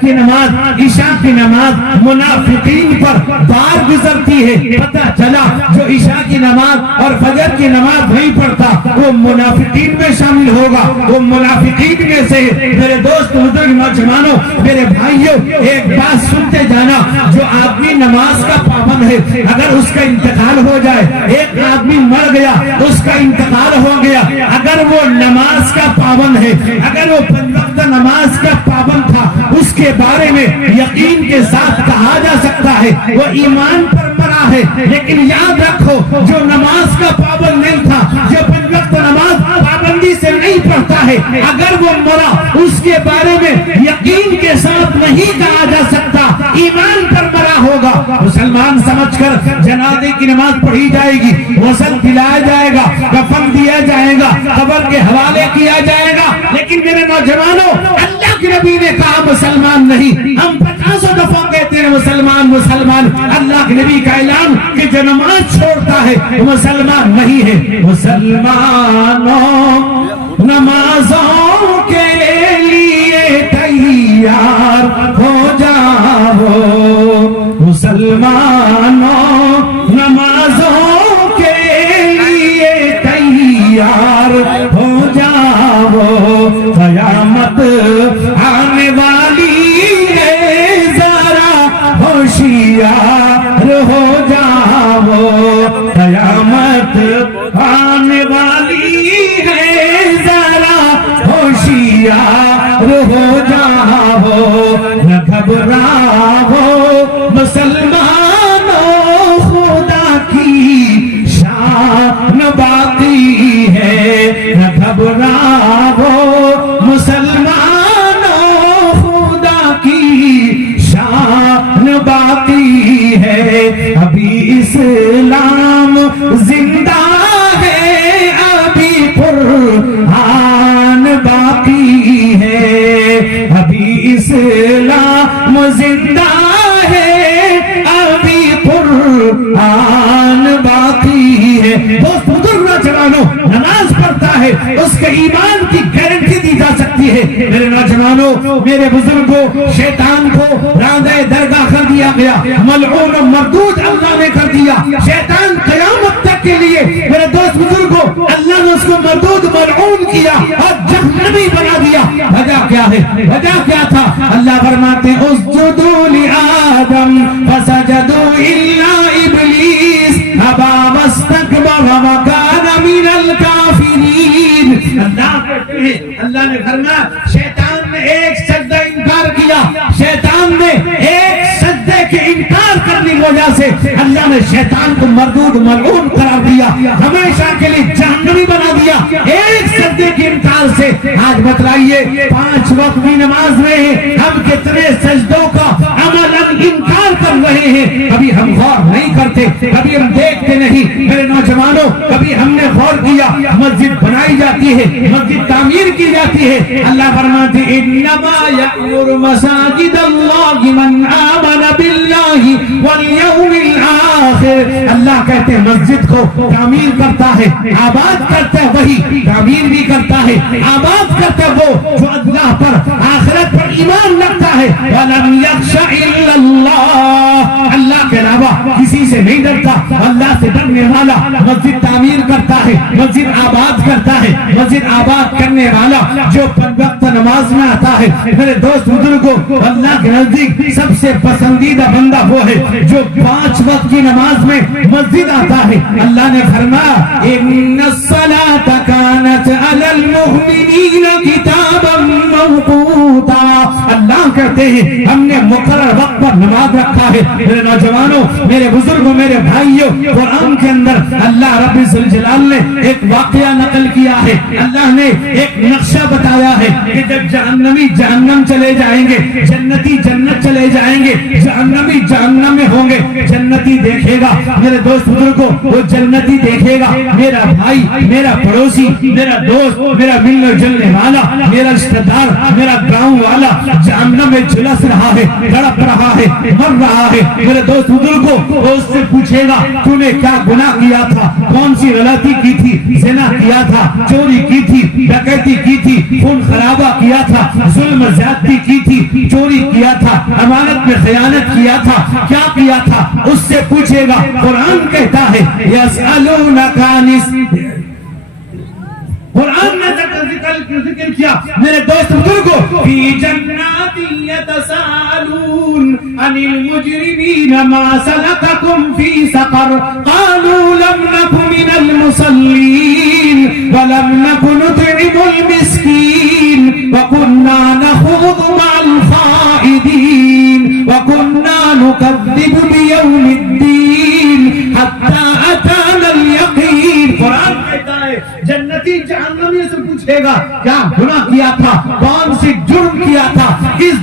کی نماز عشاء کی نماز منافقین پر بار گزرتی ہے. پتہ چلا جو عشاء کی نماز اور فجر کی نماز نہیں پڑھتا وہ منافقین میں شامل ہوگا وہ منافقین میں سے. میرے دوست بزرگ نوجوانوں میرے بھائیوں ایک بات سنتے جانا جو آدمی نماز کا پابند ہے اگر اس کا انتقال ہو جائے ایک آدمی مر گیا اس کا انتقال ہو گیا اگر وہ نماز کا پابند ہے اگر وہ 5 وقت نماز کا پابند تھا اس کے بارے میں یقین کے ساتھ کہا جا سکتا ہے وہ ایمان پر مرا ہے. لیکن یاد رکھو جو نماز کا پابند نہیں تھا جو 5 وقت نماز پابندی سے نہیں پڑھتا کرتا ہے، اگر وہ مرا اس کے بارے میں یقین کے ساتھ نہیں کہا جا سکتا ایمان پر مرا ہوگا۔ مسلمان سمجھ کر جنازے کی نماز پڑھی جائے گی، غسل دلایا جائے گا، کفن دیا جائے گا، قبر کے حوالے کیا جائے گا، لیکن میرے نوجوانوں اللہ کے نبی نے کہا مسلمان نہیں۔ ہم 50 دفعہ کہتے ہیں مسلمان مسلمان، اللہ کے نبی کا اعلان کہ جو نماز چھوڑتا ہے وہ مسلمان نہیں ہے۔ مسلمانوں نمازوں کے لیے تیار ہو جاؤ، مسلمانوں نمازوں کے لیے تیار ہو جاؤ، قیامت آنے والی ہے ذرا ہوشیار ہو جاؤ، قیامت آنے والی ہے ذرا ہوشیار ہو جاؤ، نہ گھبراؤ مسلمانوں، خدا کی شان باقی ہے، نہ گھبراؤ مسلمانوں، خدا کی شان باقی ہے، ابھی اسلام زندہ ہے، ابھی قرآن باقی ہے، ابھی اسلام زندہ ہے، ابھی قرآن باقی ہے۔ دوست بزرگ نوجوانوں، نماز پڑھتا ہے اس کے ایمان کی گارنٹی دی جا سکتی ہے۔ میرے نوجوانوں، میرے بزرگوں، شیطان کو راندہ درگاہ کر دیا گیا، ملعون و مردود اللہ نے کر دیا۔ شیطان قیامت تک کے لیے میرے دوست بزرگوں اللہ نے اس کو مردود ملعون کیا اور جہنمی بنا دیا۔ وجہ کیا ہے؟ وجہ کیا تھا؟ اللہ فرماتے ہیں اسجدوا لآدم فسجدوا الا ابلیس ابا واستکبر وکان من الکافرین۔ اللہ نے فرمایا شیطان نے ایک سجدہ انکار کیا، شیطان نے ایک سجدے کے انکار کرنے کی وجہ سے اللہ نے شیطان کو مردود ملعون قرار دیا، ہمیشہ کے لیے جہنمی بنا دیا ایک سجدے کے انکار سے۔ آج بتلائیے 5 وقت کی نماز میں ہم کتنے سجدوں کا عملاً انکار کر رہے ہیں، کبھی ہم غور نہیں کرتے، کبھی ہم دیکھتے نہیں۔ میرے نوجوانوں، کبھی ہم نے غور کیا مسجد بنائی جاتی ہے، مسجد تعمیر کی جاتی ہے، اللہ فرماتے ہیں انما یأمر مساجد اللہ من آمن باللہ والیوم الآخر۔ اللہ کہتے ہیں مسجد کو تعمیر کرتا ہے، آباد کرتا ہے، وہی تعمیر بھی کرتا ہے، آباد کرتا ہے وہ جو اللہ پر آخرت پر ایمان رکھتا ہے۔ وَلَمْ يَخْشَ إِلَّا اللَّهِ، اللہ کے علاوہ کسی سے نہیں ڈرتا، اللہ سے ڈرنے والا مسجد تعمیر کرتا ہے، مسجد آباد کرتا ہے۔ مسجد آباد کرنے والا جو 5 وقت نماز میں آتا ہے، میرے دوست بزرگوں اللہ کے نزدیک سب سے پسندیدہ بندہ وہ ہے جو 5 وقت کی نماز میں مسجد آتا ہے۔ اللہ نے فرمایا ان الصلاۃ کانت علی المؤمنین کتابا موقوتا، اللہ کہتے ہیں ہم نے مقرر وقت پر نماز رکھا ہے۔ میرے نوجوانوں، میرے بزرگوں، میرے بھائیوں، قرآن کے اندر اللہ رب الجلال نے ایک واقعہ نقل کیا ہے، اللہ نے ایک نقشہ بتایا ہے کہ جب جہنمی جہنم چلے جائیں گے، جنتی جنت چلے جائیں گے، جہنمی جہنم میں ہوں گے، جنتی دیکھے گا میرے دوست بزرگوں، وہ جنتی دیکھے گا میرا بھائی، میرا پڑوسی، میرا دوست، میرا ملنے جلنے والا، میرا رشتہ دار، میرا گاؤں والا جہنم میں جھلس رہا ہے، تڑپ رہا ہے، مر رہا ہے۔ میرے دوست بزرگوں، وہ اس سے پوچھے گا تو نے کیا گناہ کیا تھا، کون سی غلطی کی تھی، زنا کیا تھا، چوری کی تھی، ڈکیتی کی تھی، خون خرابہ کیا تھا، ظلم زیادتی کی تھی، چوری کیا تھا، امانت میں خیانت کیا تھا، کیا کیا تھا، اس سے پوچھے گا۔ قرآن کہتا ہے یسألونک عن قرآن نے ذکر کیا میرے دوست بزرگوں، فی جنات یتساءلون عن المجرمین ما سلککم فی سقر قالوا لم نک من المصلین ولم نک نطعم المسکین وکنا نخوض مع الخائضین وکنا نکذب بیوم الدین حتی اتانا الیقین۔ قرآن کہتا ہے جنتی جہنمی سے پوچھے گا کیا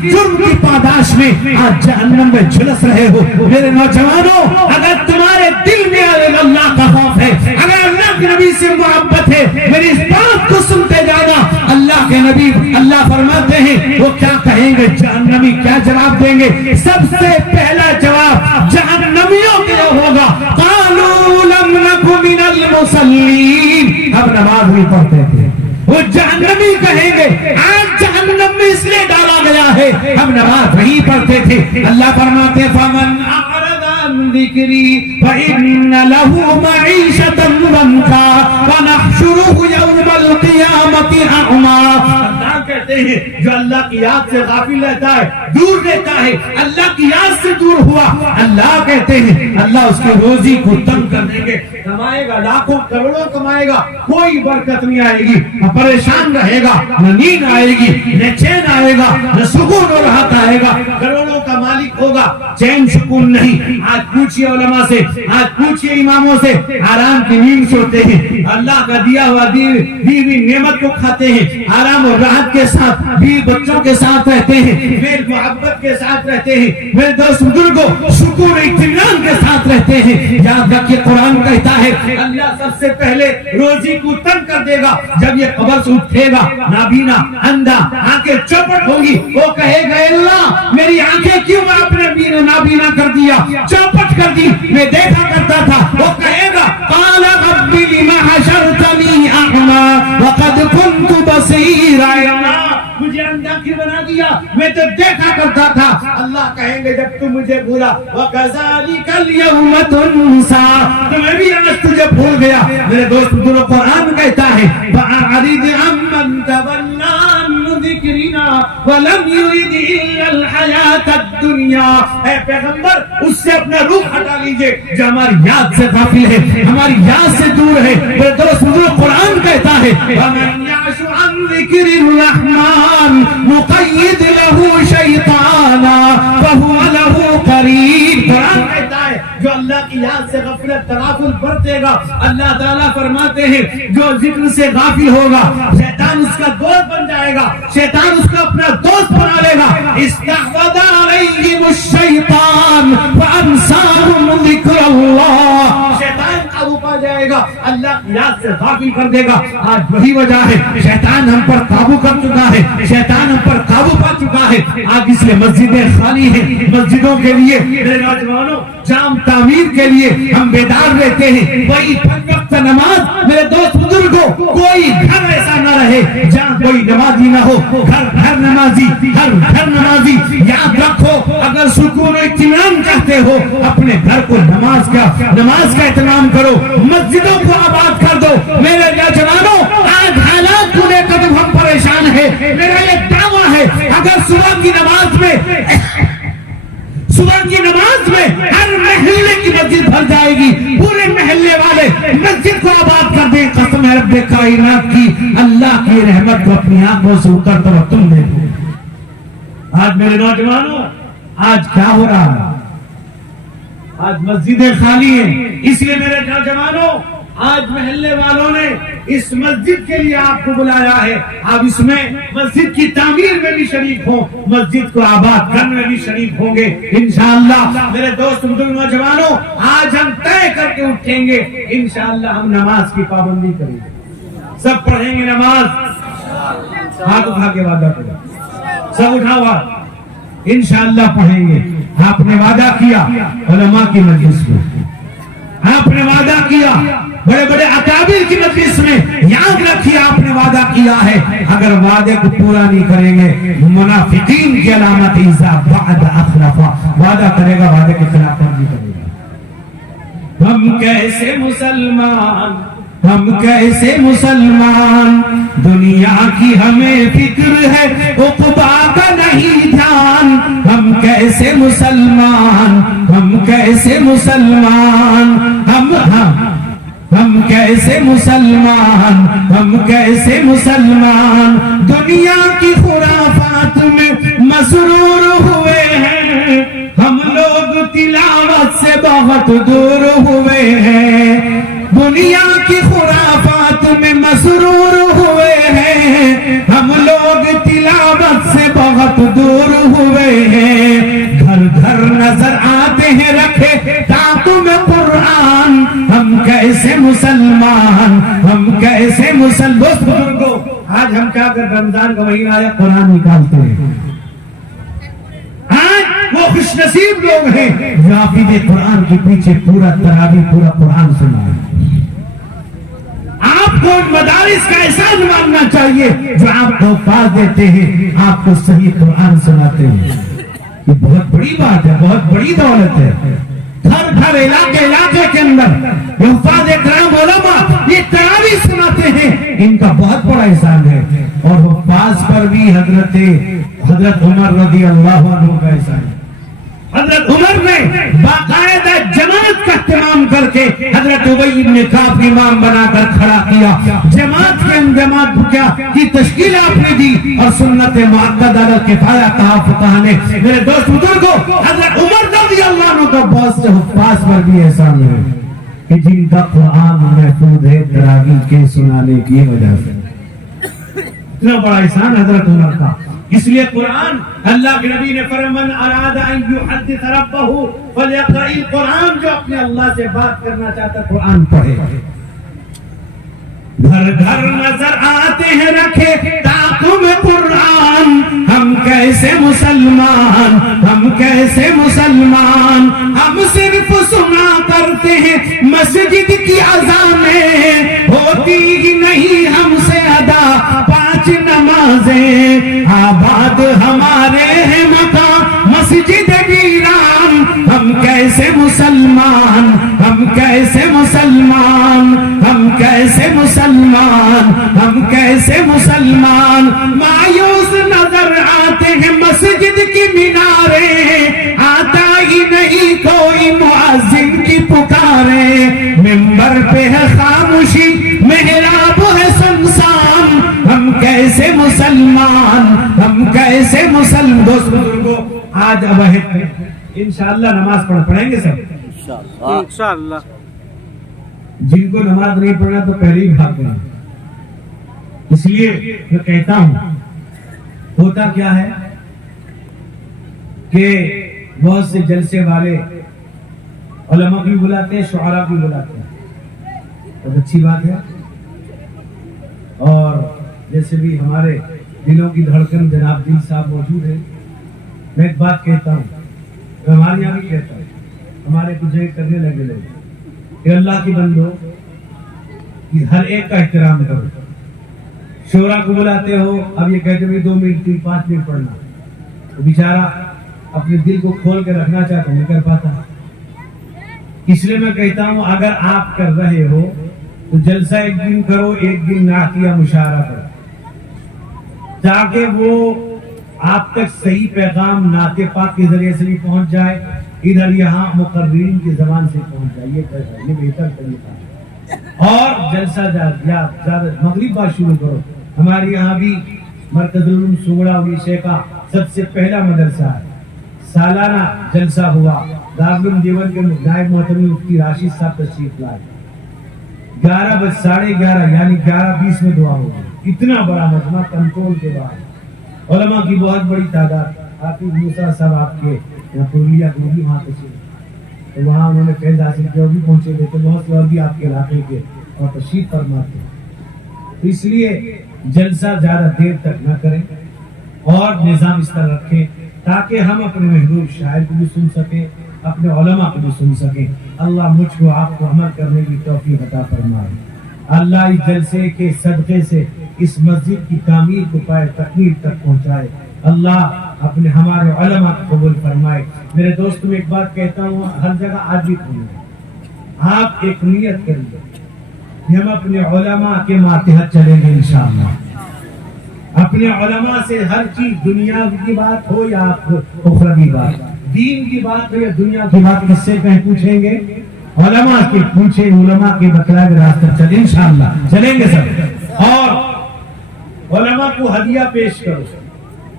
جرم کی پاداش میں آج جہنم میں جھلس رہے ہو۔ میرے نوجوانوں، اگر تمہارے دل میں اللہ کا خوف ہے، اگر اللہ کے نبی سے محبت ہے، میری اس بات کو سنتے جانا۔ اللہ کے نبی اللہ فرماتے ہیں وہ کیا کہیں گے، جہنمی کیا جواب دیں گے؟ سب سے پہلا جواب جہنمیوں کے لیے ہوگا، قالوا لم نک من المصلین، ہم نماز نہیں پڑھتے تھے۔ وہ جہنمی کہیں گے آج جہنم میں اس لیے ڈالا گیا ہے ہم نماز نہیں پڑھتے تھے۔ اللہ فرماتے ہیں فمن اعرض عن ذکری فإن له معیشۃ ضنکا ونحشرہ یوم القیامۃ اعمی۔ اللہ کہتے ہیں جو اللہ کی یاد سے غافل رہتا ہے، دور رہتا ہے، اللہ کی یاد سے دور ہوا، اللہ کہتے ہیں اللہ اس کی روزی کو تنگ کر دیں گے۔ کمائے گا لاکھوں کروڑوں کمائے گا، کوئی برکت نہیں آئے گی، پریشان رہے گا، نہ نیند آئے گی، نہ چین آئے گا، نہ سکون و راحت آئے گا۔ کروڑوں کا مالک ہوگا، چین سکون نہیں۔ آج پوچھئے علماء سے، آج پوچھئے اماموں سے، آرام کی نیند سوتے ہیں، اللہ کا دیا ہوا بیوی نعمت کو کھاتے ہیں، آرام اور راحت کے ساتھ بیوی بچوں کے ساتھ رہتے ہیں، میل محبت کے ساتھ رہتے ہیں، میرے دوست بزرگوں سکون و اطمینان کے ساتھ رہتے ہیں۔ یاد رکھیے قرآن کہتا ہے اللہ سب سے پہلے روزی کو تنگ کر دے گا جب یہ قبر سے اٹھے گا، نابینا اندھا، آنکھیں چوپٹ ہوگی، وہ کہے گا اللہ میری آنکھیں کیوں آپ نے نابینا کر دیا، چوپٹ کر دی، میں دیکھا کرتا تھا۔ وہ کہے گا قال رب لم حشرتنی اعمی وقد كنت بصیرا، مجھے اندھا کیوں بنا دیا، میں تو دیکھا کرتا تھا۔ اللہ کہیں گے جب تم مجھے بھولا وَكَذَلِكَ الْيَوْمَ تُنْسَى، تمہیں بھی آج تجھے بھول گیا۔ میرے دوست بزرگوں قرآن کہتا ہے فَأَعْرِضْ عَمَّنْ تَوَلَّىٰ عَنْ ذِكْرِنَا وَلَمْ يُرِدْ إِلَّا الْحَيَاةَ الدُّنْيَا۔ اے پیغمبر اس سے اپنا روح ہٹا لیجئے جو ہماری یاد سے غافل ہے، ہماری یاد سے دور ہے۔ میرے دوست بزرگوں قرآن کہتا ہے وَمَنْ يَعْشُ عَنْ ذِكْرِ الرَّحْمَنِ نُقَيِّضْ لَهُ شَيْطَانًا فَهُوَ لَهُ قَرِينٌ۔ قرآن کہتا ہے جو اللہ کی یاد سے غفلت تغافل برتے گا، اللہ تعالیٰ فرماتے ہیں جو ذکر سے غافل ہوگا شیطان اس کا دوست بن جائے گا، شیطان اس کو اپنا دوست بنا لے گا۔ استحوذ علیہم الشیطان فانساہم ذکر اللہ، شیطان قابو پا جائے گا، اللہ کی یاد سے غافل کر دے گا۔ آج وہی وجہ ہے شیطان ہم پر قابو کر چکا ہے، شیطان ہم پر قابو پا چکا ہے۔ آج اس لیے مسجدیں خالی ہیں، مسجدوں کے لیے میرے نوجوانوں جام تعمیر کے لیے ہم بیدار رہتے ہیں۔ وہی پنج وقت نماز میرے دوست بزرگوں، کوئی گھر ایسا نہ رہے جہاں کوئی نمازی نہ ہو، گھر گھر نمازی، ہر گھر نمازی۔ یاد رکھو اگر سکون و اطمینان چاہتے ہو اپنے گھر کو نماز کا اہتمام کرو، مسجدوں کو آباد کر دو۔ میرے نوجوانوں آج حالات کو لے کر ہم پریشان ہیں، میرا یہ دعویٰ ہے اگر صبح کی نماز میں ہر محلے کی مسجد بھر جائے گی، پورے محلے والے مسجد کو آباد کر دیں، قسم ہے رب کائنات کی اللہ کی رحمت کو اپنی آنکھوں سے اتر کر تم دیکھو۔ آج میرے نوجوانوں آج کیا ہو رہا ہے، آج مسجدیں خالی ہیں۔ اس لیے میرے نوجوانوں آج محلے والوں نے اس مسجد کے لیے آپ کو بلایا ہے، آپ اس میں مسجد کی تعمیر میں بھی شریک ہوں، مسجد کو آباد کرنے میں بھی شریک ہوں گے انشاءاللہ۔ میرے دوست بزرگ نوجوانوں آج ہم طے کر کے اٹھیں گے انشاءاللہ، ہم نماز کی پابندی کریں گے، سب پڑھیں گے نماز، ہاتھ اٹھا کے وعدہ کریں، سب اٹھا ہوا انشاءاللہ پڑھیں گے۔ آپ نے وعدہ کیا علماء کی مجلس میں، آپ نے وعدہ کیا بڑے بڑے اکابر کی مجلس میں، یاد رکھیے آپ نے وعدہ کیا ہے، اگر وعدے کو پورا نہیں کریں گے منافقین کی علامت اذا وعد اخلف، وعدہ کرے گا وعدے کے خلاف ورزی کرے گا۔ ہم کیسے مسلمان دنیا کی ہمیں فکر ہے عقبا کا نہیں دھیان، ہم کیسے مسلمان ہم کیسے مسلمان دنیا کی خرافات میں مسرور ہوئے ہیں، ہم لوگ تلاوت سے بہت دور ہوئے ہیں، دنیا کی خرافات میں مسرور ہوئے ہیں، ہم لوگ تلاوت سے بہت دور ہوئے ہیں، گھر گھر نظر آتے ہیں رکھے دانتوں میں قرآن، ہم کیسے مسلمان، ہم کیسے مسلمان کو آج ہم کیا کر رمضان کا مہینہ آیا قرآن نکالتے ہیں. آج وہ خوش نصیب لوگ ہیں جو حافظ قرآن کے پیچھے پورا تراویح پورا قرآن سنا ہے. آپ کو مدارس کا احسان ماننا چاہیے جو آپ کو حفاظ دیتے ہیں، آپ کو صحیح قرآن سناتے ہیں. یہ بہت بڑی بات ہے، بہت بڑی دولت ہے. گھر گھر علاقے کے اندر حفاظ کرام علماء یہ تراویح سناتے ہیں، ان کا بہت بڑا احسان ہے. اور حفاظ پر بھی حضرت عمر رضی اللہ عنہ کا احسان ہے. حضرت عمر نے باقاعدہ جماعت کا اہتمام کر کے حضرت ابی بن کعب امام بنا کر کھڑا کیا. جماعت کی تشکیل آپ نے دی اور سنت مؤکدہ علی الکفایہ کہا فقہ نے. میرے دوست بزرگوں، حضرت عمر رضی اللہ عنہ کا بہت سے حفاظ پر بھی احسان ہے کہ جن کا قرآن محفوظ ہے تراویح کے سنانے کی وجہ سے. اتنا بڑا احسان حضرت عمر کا. اس لیے قرآن اللہ کے نبی نے فرمایا من اراد ان یحدث ربہ فلیقرأ القرآن، جو اپنے اللہ سے بات کرنا چاہتا ہے قرآن پڑھے. گھر گھر نظر آتے ہیں رکھے دانتوں میں قرآن، ہم کیسے مسلمان، ہم کیسے مسلمان، ہم صرف سنا کرتے ہیں مسجد کی اذانیں، ہوتی ہی نہیں ہم سے ادا 5 نمازیں، آباد ہمارے ہیں مقام مسجد ویران، ہم کیسے مسلمان، ہم کیسے مسلمان، ہم کیسے مسلمان، ہم کیسے مسلمان. مایوس نظر آتے ہیں مسجد کی میناریں، آتا ہی نہیں کوئی مؤذن کی پکارے، منبر پہ ہے خاموشی محراب ہے سنسان، ہم کیسے مسلمان، ہم کیسے مسلمان. دوست بزرگوں، آج اب انشاءاللہ نماز پڑھیں گے سب انشاءاللہ. جن کو نماز نہیں پڑھنا تو پہلے ہی بھاگ گئے. اس لیے میں کہتا ہوں ہوتا کیا ہے کہ بہت سے جلسے والے علماء بھی بلاتے ہیں، شعراء بھی بلاتے ہیں، بہت اچھی بات ہے. اور جیسے بھی ہمارے دلوں کی دھڑکن جناب دل صاحب موجود ہیں، میں ایک بات کہتا ہوں، میں ہمارے یہاں بھی کہتا ہوں، ہمارے کچھ کرنے لگے کہ اللہ کی بندو ہر ایک کا احترام کرو. شعراء کو بلاتے ہو، اب یہ کہتے ہیں 2 منٹ 5 منٹ پڑھنا، تو بیچارہ اپنے دل کو کھول کے رکھنا چاہتا نہیں کر پاتا. اس لیے میں کہتا ہوں اگر آپ کر رہے ہو تو جلسہ ایک دن کرو، ایک دن نعتیہ مشاعرہ کرو، تاکہ وہ آپ تک صحیح پیغام نعت پاک کے ذریعے سے بھی پہنچ جائے، ادھر یہاں مقررین کی زبان سے پہنچ جائے. یہ بہتر طریقہ ہے. اور جلسہ زیادہ مغرب بعد شروع کرو. ہمارے یہاں بھی مرکز العلوم سوگڑا اڑیسہ کا سب سے پہلا مدرسہ ہے. سالانہ جلسہ ہوا، دارالعلوم دیوبند کے نائب محترم مفتی راشد صاحب تشریف لائے. 11 بج 11:30 یعنی 11:20 میں دعا ہوگی. اتنا بڑا مجمع کنٹرول کے بعد علماء کی بہت بڑی تعداد. حافظ موسیٰ صاحب آپ کے پورنیہ کو بھی وہاں تشریف، تو وہاں انہوں نے فیض حاصل کیا، بھی پہنچے تھے. تو بہت سے اور بھی آپ کے علاقے کے اور تشریف فرماتے. تو اس لیے جلسہ زیادہ دیر تک نہ کریں اور نظام اس طرح رکھیں تاکہ ہم اپنے محبوب شاعر کو بھی سن سکیں، اپنے علماء کو بھی سن سکیں. اللہ مجھ کو آپ کو عمل کرنے کی توفیق عطا فرمائے. اللہ اس جلسے کے صدقے سے اس مسجد کی تعمیر کو پائے تکمیل تک پہنچائے. اللہ اپنے ہمارے علماء کو قبول فرمائے. میرے دوست میں ایک بات کہتا ہوں، ہر جگہ آج بھی آپ ایک نیت کریے کہ ہم اپنے علماء کے ماتحت چلیں گے انشاءاللہ. اپنے علماء سے ہر چیز، دنیا کی بات ہو یا اخروی بات، دین کی بات ہو یا دنیا کی بات، کس سے کہیں پوچھیں گے؟ علماء کے پوچھیں، علماء کے بتلائے ہوئے راستہ چلیں انشاءاللہ. چلیں گے سب. اور علماء کو ہدیہ پیش کرو.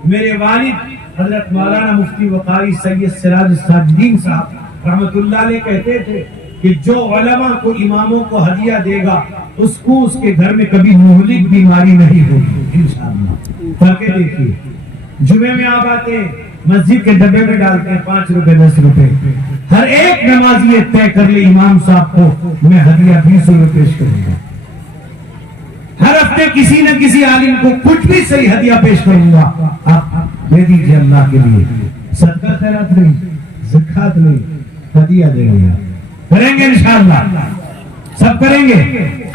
میرے والد حضرت مولانا مفتی وقاری سید سراج الساجدین صاحب رحمت اللہ علیہ کہتے تھے کہ جو علماء کو اماموں کو ہدیہ دے گا اس کو اس کے گھر میں کبھی مہلک بیماری نہیں ہوگی انشاءاللہ. کر کے دیکھیے، جمعے میں آپ آتے ہیں مسجد کے ڈبے میں ڈالتے ہیں 5 روپے 10 روپے. ہر ایک نمازی یہ طے کر لے امام صاحب کو میں ہدیہ 20 روپے پیش کروں گا. ہر ہفتے کسی نہ کسی عالم کو کچھ بھی صحیح ہدیہ پیش کروں گا. آپ دے دیجیے اللہ کے لیے. صدقہ خیرات نہیں, زکات نہیں, ہدیہ دیں گے. کریں گے انشاءاللہ, سب کریں گے.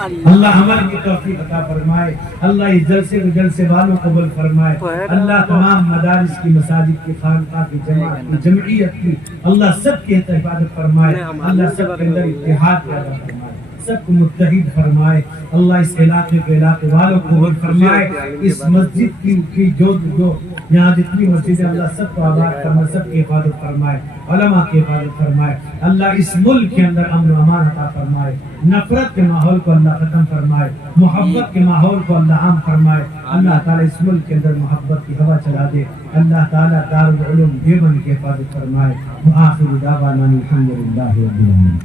اللہ عمل کی توفیق عطا فرمائے. اللہ اس جلسے کو جلسے والوں قبول فرمائے. اللہ تمام مدارس کی, مساجد کی, خانقاہ کی, جماعت کی, جمعیت کی اللہ سب کی حفاظت فرمائے. اللہ سب کے اندر اتحاد پیدا فرمائے, سب کو متحد فرمائے. اللہ اس علاقے کے علاقے والوں کو قبول فرمائے. اس مسجد کی جو یہاں جتنی مسجد ہے اللہ سب کو آباد فرمائے, سب کی حفاظت فرمائے, علماء کی حفاظت فرمائے. اللہ اس ملک کے اندر امن و امان عطا فرمائے. نفرت کے ماحول کو اللہ ختم فرمائے, محبت کے ماحول کو اللہ عام فرمائے. اللہ تعالیٰ اس ملک کے اندر محبت کی ہوا چلا دے. اللہ تعالیٰ دارالعلوم دیوبند کی حفاظت فرمائے. وآخر دعوانا الحمدللہ رب العالمین.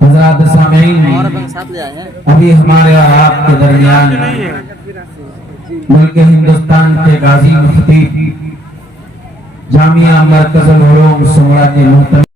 حضرات سامعین, ابھی ہمارے اور آپ کے درمیان ملک ہندوستان کے غازی مفتی جامعہ مرکز العلوم سمرا کے محترم